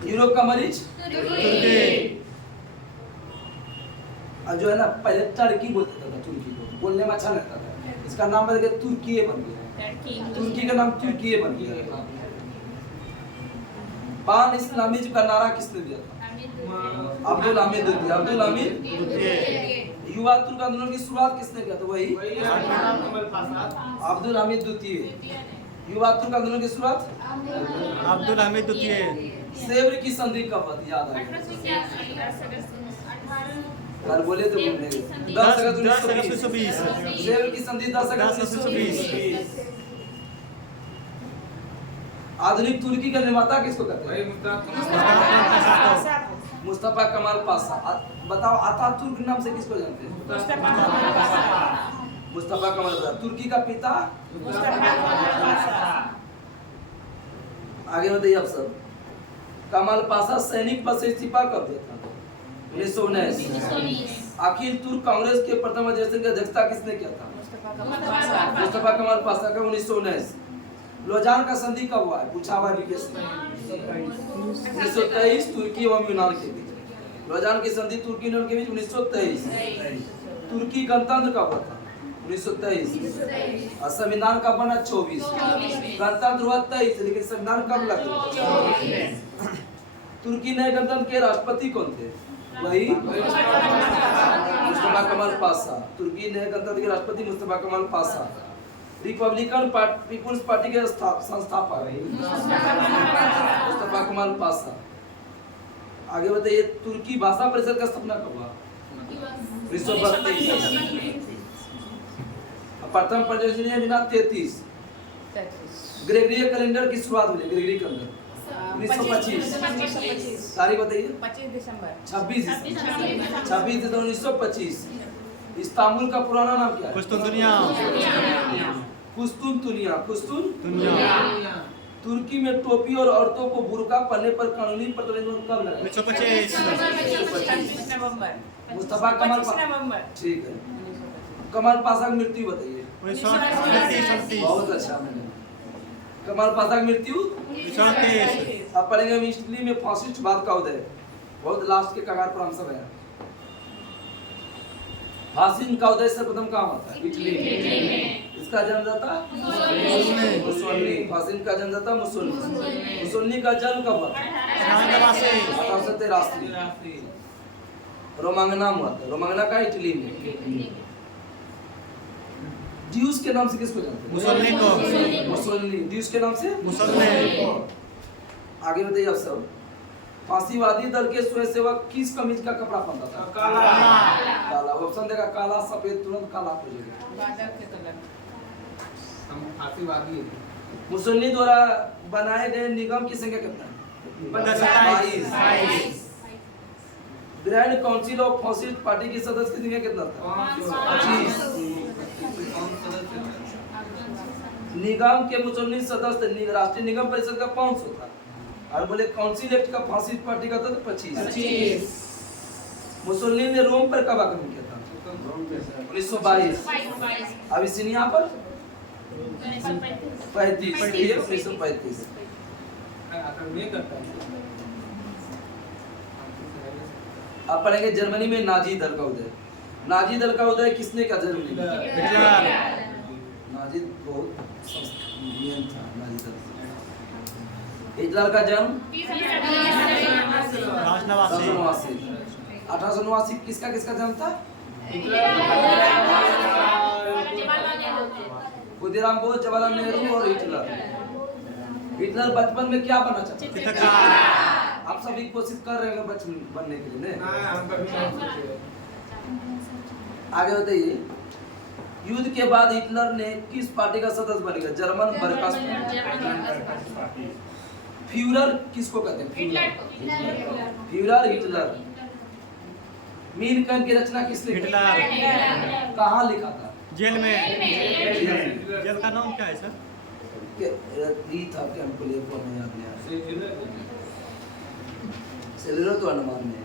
यूरोप का मरीज तुर्की। और जो है ना पहले टर्की बोलते थे तुर्की को, बोलने में अच्छा लगता था, इसका नाम बदल के तुर्की बन गया। तुर्की का नाम तुर्की बन गया। पान इस्लामिज्म का नारा किसने दिया था? अब्दुल हामिद द्वितीय। अब्दुल हामिद युवा तुर्क आंदोलन की शुरुआत किसने किया था? वही अब्दुल हामिद द्वितीय। युवा तुर्क आंदोलन की शुरुआत अब्दुल हामिद द्वितीय। सेवर की संधि कब हुई थी? याद है? कल बोले तो बोलने 10 अगस्त 1920। सेवर की संधि 10 अगस्त 1920। आधुनिक तुर्की का निर्माता किसको कहते हैं? मुस्तफा कमाल पाशा। बताओ अतातुर्क नाम से किसको जानते हैं? मुस्तफा कमाल पाशा। तुर्की का पिता आगे बताइए आप सब। कमाल पाशा सैनिक पद से इस्तीफा कब दिया था? 1919। अखिल तुर्क कांग्रेस के प्रथम अधिवेशन की अध्यक्षता किसने किया था? मुस्तफा कमाल पाशा का 1919। लोजान का संधि कब हुआ है? पूछा हुआ है 1923 तुर्की एवं यूनान के बीच। लोजान की संधि तुर्की यूनान के बीच 1923। तुर्की गणतंत्र कब हुआ था? 1923। और संविधान कब बना? 24। गणतंत्र हुआ 23, लेकिन संविधान कब लगा? तुर्की नए गणतंत्र के राष्ट्रपति कौन थे? वही मुस्तफा कमाल पाशा। तुर्की नए गणतंत्र के राष्ट्रपति मुस्तफा कमाल पाशा। रिपब्लिकन पीपुल्स पार्टी के संस्थापक मुस्तफा कमाल पाशा। आगे बताइए तुर्की भाषा परिषद का स्थापना कब हुआ? 1932। प्रथम परियोजना 33। ग्रेगोरियन कैलेंडर की शुरुआत हुई? Gregorian calendar 1925। तारीख बताइए। 25 दिसंबर। 26 दिसंबर 1925। इस्तांबुल का पुराना नाम क्या है? कुस्तुनतुनिया। कुस्तुनतुनिया। दुनिया। तुर्की में टोपी और औरतों को बुर्का पहनने पर कानूनी प्रतिबंध कब लगा? 25 नवंबर। मुस्तफा कमाल 25 नवंबर। ठीक है। कमाल पाशा की मृत्यु बताइए। 1938। बहुत अच्छा। मैंने कमाल पाशा की मृत्यु 1938। अब पढ़ेंगे हम इटली में फासिस्टवाद का उदय। बहुत लास्ट के कगार पर हम सब है। फासिज्म का उदय सर्वप्रथम कहाँ होता है? इटली में। इसका जन्मदाता मुसोलिनी। फासिज्म का जन्मदाता मुसोलिनी। मुसोलिनी का जन्म कब हुआ? 1883। रोमांगना हुआ था। रोमांगना का इटली में। ड्यूस के नाम से किसको जानते हैं? मुसोलिनी को। मुसोलिनी। ड्यूस के नाम से मुसोलिनी। आगे बताइए आप सब। फांसीवादी दल के स्वयंसेवक किस कमीज का कपड़ा पहनता था? काला। ऑप्शन देगा काला, सफेद, तुरंत काला हो जाएगा। बादल के कलर। हम फांसीवादी हैं। मुसोलिनी द्वारा बनाए गए निगम की संख्या कितना है? 22। Grand council of fascist party की सदस्य की संख्या कितना था? 25। निगम के मुसोलिनी सदस्य राष्ट्रीय निगम परिषद का 500 था, और बोले काउंसिल एक्ट का फासिस्ट पार्टी का था तो 25। मुसोलिनी ने रोम पर कब आक्रमण किया था? 1922। अबिसिनिया पर 1935। अब पढ़ेंगे जर्मनी में नाजी दल का उदय। नाजी दल का उदय किसने किया? जर्मनी में नाजी बहुत मेन था। नाजी दल। हिटलर का जन्म 1889। किसका जन्म था? खुदीराम बोस, जवाहरलाल नेहरू और हिटलर। हिटलर बचपन में क्या बनना चाहते थे? आप सभी कोशिश कर रहे हैं बचपन बनने के लिए ने? आगे बताइए। युद्ध के बाद हिटलर ने किस पार्टी का सदस्य बन गया? German workers party. फ्यूरर किसको कहते हैं? Führer Hitler. मीन कैम्प की रचना किसने की? हिटलर। कहाँ लिखा था? जेल में। जेल का नाम क्या है सर? ये था कि हमको ले को नहीं याद नहीं सेलर तो अनुमान में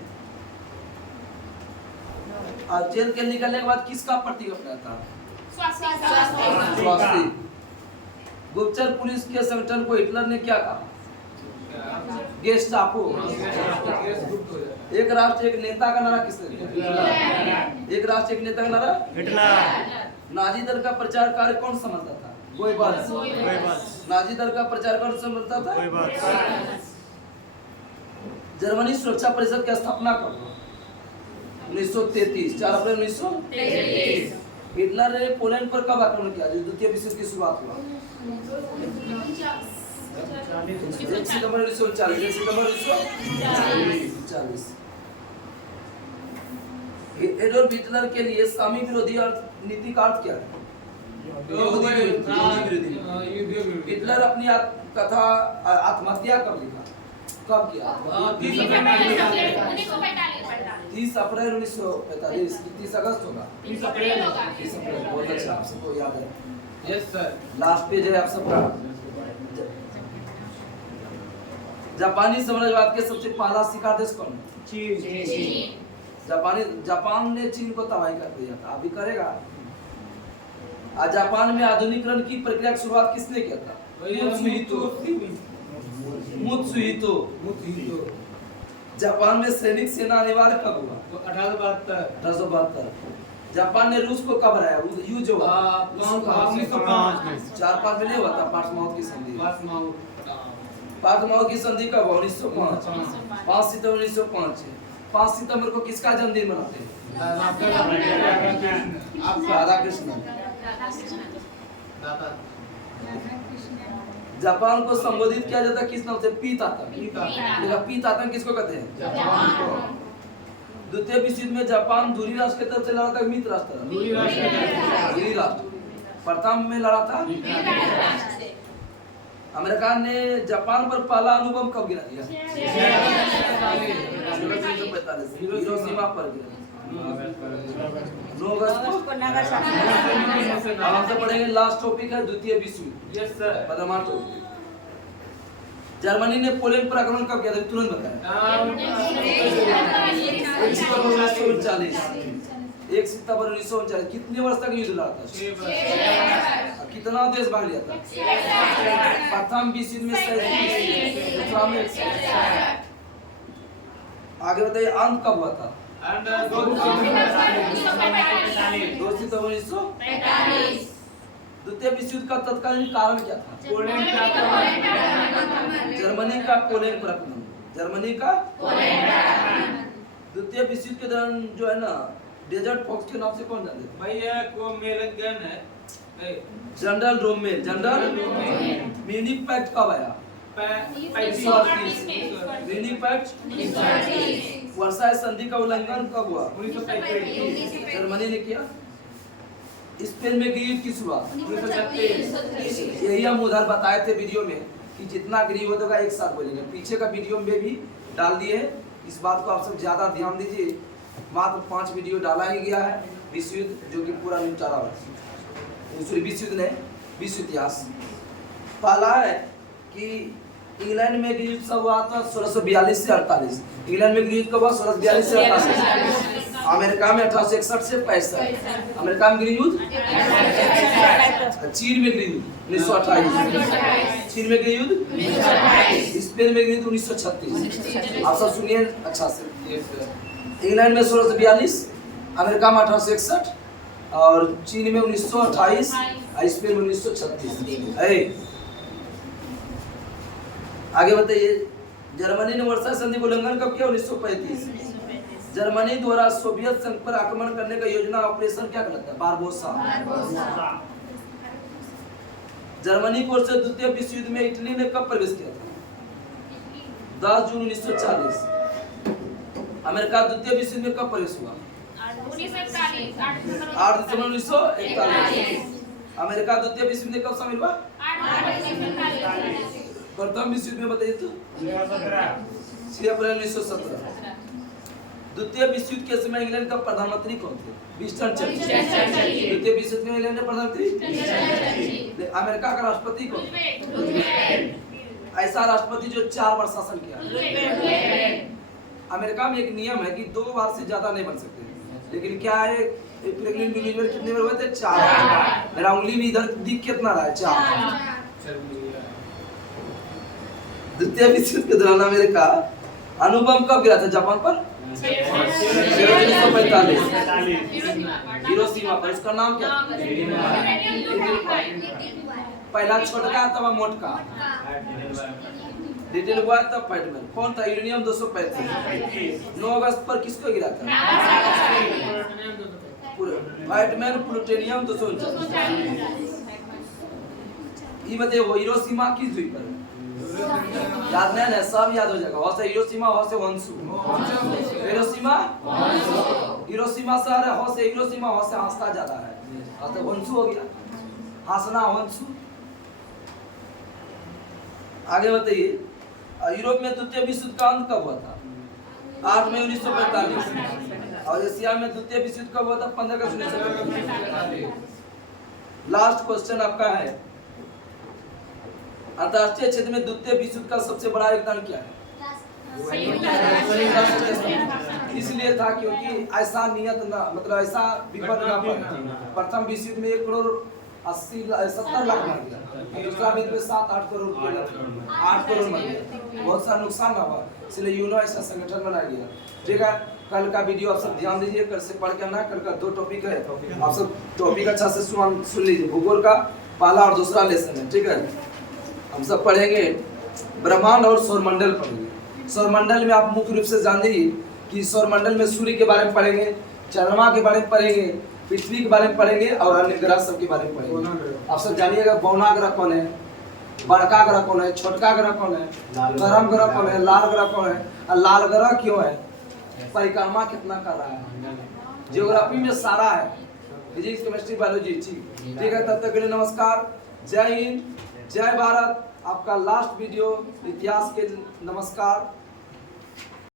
और जेल के निकलने के बाद किसका प्रतीक अपना था? स्वास्थ्य। गुप्तचर पुलिस के संगठन को हिटलर ने क्या कहा? गेस्टापो। एक राष्ट्र एक नेता का नारा किसने दिया? एक राष्ट्र एक नेता का नारा हिटलर। नाजी दल का प्रचार कार्य कौन संभालता था? गोएबल्स। नाजी दल का प्रचार कौन संभालता था? गोएबल्स। जर्मनी सुरक्षा परिषद की स्थापना कब हुआ? 1933 4 अप्रैल 1933। हिटलर ने पोलैंड पर कब आक्रमण किया? जो द्वितीय विश्व युद्ध की शुरुआत हुआ 1 सितंबर 1939। 1 सितंबर 1940। एडोल्फ हिटलर के लिए सामी विरोधी नीति का अर्थ क्या है? हिटलर अपनी कथा आत्महत्या कब लिखा? कब किया? 30 अप्रैल 1945। 30 अगस्त होगा। 30 अप्रैल। बहुत अच्छा, आप सबको याद है। Yes sir. लास्ट पेज है आप सबका। जापानी साम्राज्यवाद के सबसे पहला शिकार देश कौन है? चीन। जापान ने चीन को तबाही कर दिया था, अभी करेगा। आज जापान में आधुनिकीकरण की प्रक्रिया की शुरुआत किसने किया था? मुत्सुहितो। जापान में सैनिक सेना अनिवार्य कब हुआ? 1872। जापान ने रूस को कब हराया? युद्ध जो 4-5 में नहीं हुआ था पार्टमाउथ की संधि। पार्टमाउथ की संधि कब हुआ? 1905। 5 सितंबर 1905। 5 सितंबर को किसका जन्मदिन मनाते हैं? राधा कृष्ण। जापान को संबोधित किया जाता है किस नाम से? पीतातंक। पीतातंक किसको कहते हैं? जापान को। द्वितीय विश्व युद्ध में जापान धुरी राष्ट्र की तरफ से लड़ा था, मित्र राष्ट्र? धुरी राष्ट्र। प्रथम में लड़ा था। अमेरिका ने जापान पर पहला अणुबम कब गिरा दिया? 1945। हिरोशिमा पर गिरा। 9 अगस्त को नागासाकी। हम से पढ़ेंगे लास्ट टॉपिक है द्वितीय विश्व युद्ध। Yes sir. पदमाटो। जर्मनी ने पोलैंड पर आक्रमण कब किया था? तुरंत बताया। 1 सितंबर 1939। 1 सितंबर 1939। कितने वर्ष तक युद्ध लड़ा था? 6 वर्ष। कितना देश भाग लिया था? प्रथम विश्व युद्ध में 37, दूसरा में 61। आगे बताइए अंत कब हुआ था? 2 सितंबर 1945। द्वितीय विश्व युद्ध का तत्कालीन कारण क्या था? जर्मनी का पोलैंड पर आक्रमण। जर्मनी का द्वितीय विश्व युद्ध के दौरान जो है ना डेजर्ट फॉक्स के नाम से कौन जानते थे? भैया को मेलगन है। General Rommel. General Munich pact कब आया? 1938। Munich pact. वर्साई संधि का उल्लंघन कब हुआ? 1935। जर्मनी ने किया। स्पेन में गृह युद्ध की शुरुआत 1936। यही हम उधर बताए थे वीडियो में कि जितना गृह युद्ध होगा एक साथ बोलेंगे। पीछे का वीडियो में भी डाल दिए है, इस बात को आप सब ज्यादा ध्यान दीजिए। मात्र 5 वीडियो डाला ही गया है विश्व युद्ध, जो कि पूरा निपटारा है। विश्व युद्ध ने विश्व इतिहास पहला है कि इंग्लैंड में गृह युद्ध हुआ था 1642 से 48। इंग्लैंड में गृह युद्ध कब हुआ? 1642 से 48। अमेरिका में 1861 से 65। अमेरिका में गृह युद्ध। चीन में गृह युद्ध 1928। चीन में गृह युद्ध। स्पेन में गृह युद्ध 1936। आप सब सुनिए अच्छा से। इंग्लैंड में 1642, अमेरिका में 1861 और चीन में 1928, स्पेन में 1936। आगे बताइए जर्मनी ने वर्साई संधि का उल्लंघन कब किया? 1935। जर्मनी द्वारा सोवियत संघ पर आक्रमण करने का योजना ऑपरेशन क्या कहलाता है? बारबोसा। जर्मनी की ओर से द्वितीय विश्व युद्ध में इटली ने कब प्रवेश किया था? 10 जून 1940। अमेरिका द्वितीय विश्व युद्ध में कब प्रवेश हुआ? 8 दिसंबर 1941। अमेरिका द्वितीय विश्व युद्ध में कब शामिल हुआ? प्रथम विश्व युद्ध में बताइए तो 6 अप्रैल 1917। द्वितीय विश्व युद्ध के समय इंग्लैंड का प्रधानमंत्री कौन थे? Winston Churchill. Winston Churchill. द्वितीय विश्व युद्ध में इंग्लैंड के प्रधानमंत्री? अमेरिका का राष्ट्रपति कौन? ऐसा राष्ट्रपति जो 4 बार शासन किया। अमेरिका में एक नियम है कि 2 बार से ज्यादा नहीं बन सकते, लेकिन क्या है प्रेग्नेंट इंडिविजुअल कितने बार हुए थे? 4 बार। मेरा उंगली भी इधर दिख कितना रहा है? 4। द्वितीय विश्व युद्ध के दौरान अमेरिका अणुबम कब गिरा था जापान पर? 1945। हिरोशिमा पर। इसका नाम क्या? पहला छोटका तब मोटका। लिटिल बॉय तब फैटमैन। कौन था? यूरेनियम 235। 9 अगस्त पर किसको गिरा था? Fat Man plutonium 239। ये बताइए वो हिरोशिमा किस द्वीप पर? याद नहीं है, सब याद हो जाएगा। वहाँ से हिरोशिमा, वहाँ से होन्शु। हिरोशिमा हिरोशिमा शहर है, वहाँ से हिरोशिमा, वहाँ से हांसता ज्यादा है, वहाँ से होन्शु हो गया। हांसना होन्शु। आगे बताइए यूरोप में द्वितीय विश्व युद्ध का अंत कब हुआ था? 8 मई 1945। और एशिया में द्वितीय विश्व युद्ध कब हुआ था? 15 अगस्त 1945। लास्ट क्वेश्चन आपका है, अंतरराष्ट्रीय क्षेत्र में द्वितीय विश्व युद्ध का सबसे बड़ा योगदान क्या है? इसलिए था क्योंकि ऐसा नियत ना, मतलब ऐसा विपद ना पड़ा। प्रथम विश्व युद्ध में 1 करोड़ 70 लाख मर गया, दूसरा विश्व में 7-8 करोड़ 8 करोड़ मर गया, बहुत सारा नुकसान हुआ। इसलिए यूनो ऐसा संगठन बनाया गया। ठीक है, कल का वीडियो आप सब ध्यान दीजिए, कल से पढ़ के ना, कल का 2 टॉपिक है, आप सब टॉपिक अच्छा से सुन लीजिए। भूगोल का पहला और दूसरा लेसन है। ठीक है, हम सब पढ़ेंगे ब्रह्मांड और सौरमंडल पढ़ेंगे। सौरमंडल में आप मुख्य रूप से जान लीजिए कि सौरमंडल में सूर्य के बारे में पढ़ेंगे, चंद्रमा के बारे में पढ़ेंगे, पृथ्वी के बारे में पढ़ेंगे और अन्य ग्रह सब के बारे में पढ़ेंगे। आप सब जानिएगा बौना ग्रह कौन है, बड़का ग्रह कौन है, छोटका ग्रह कौन है, गर्म ग्रह कौन है, लाल ग्रह कौन है, और लाल ग्रह क्यों है, परिक्रमा कितना कर रहा है, ज्योग्राफी में सारा है, फिजिक्स केमिस्ट्री बायोलॉजी। ठीक है, तब तक के लिए नमस्कार, जय हिंद, जय भारत। आपका लास्ट वीडियो इतिहास के नमस्कार।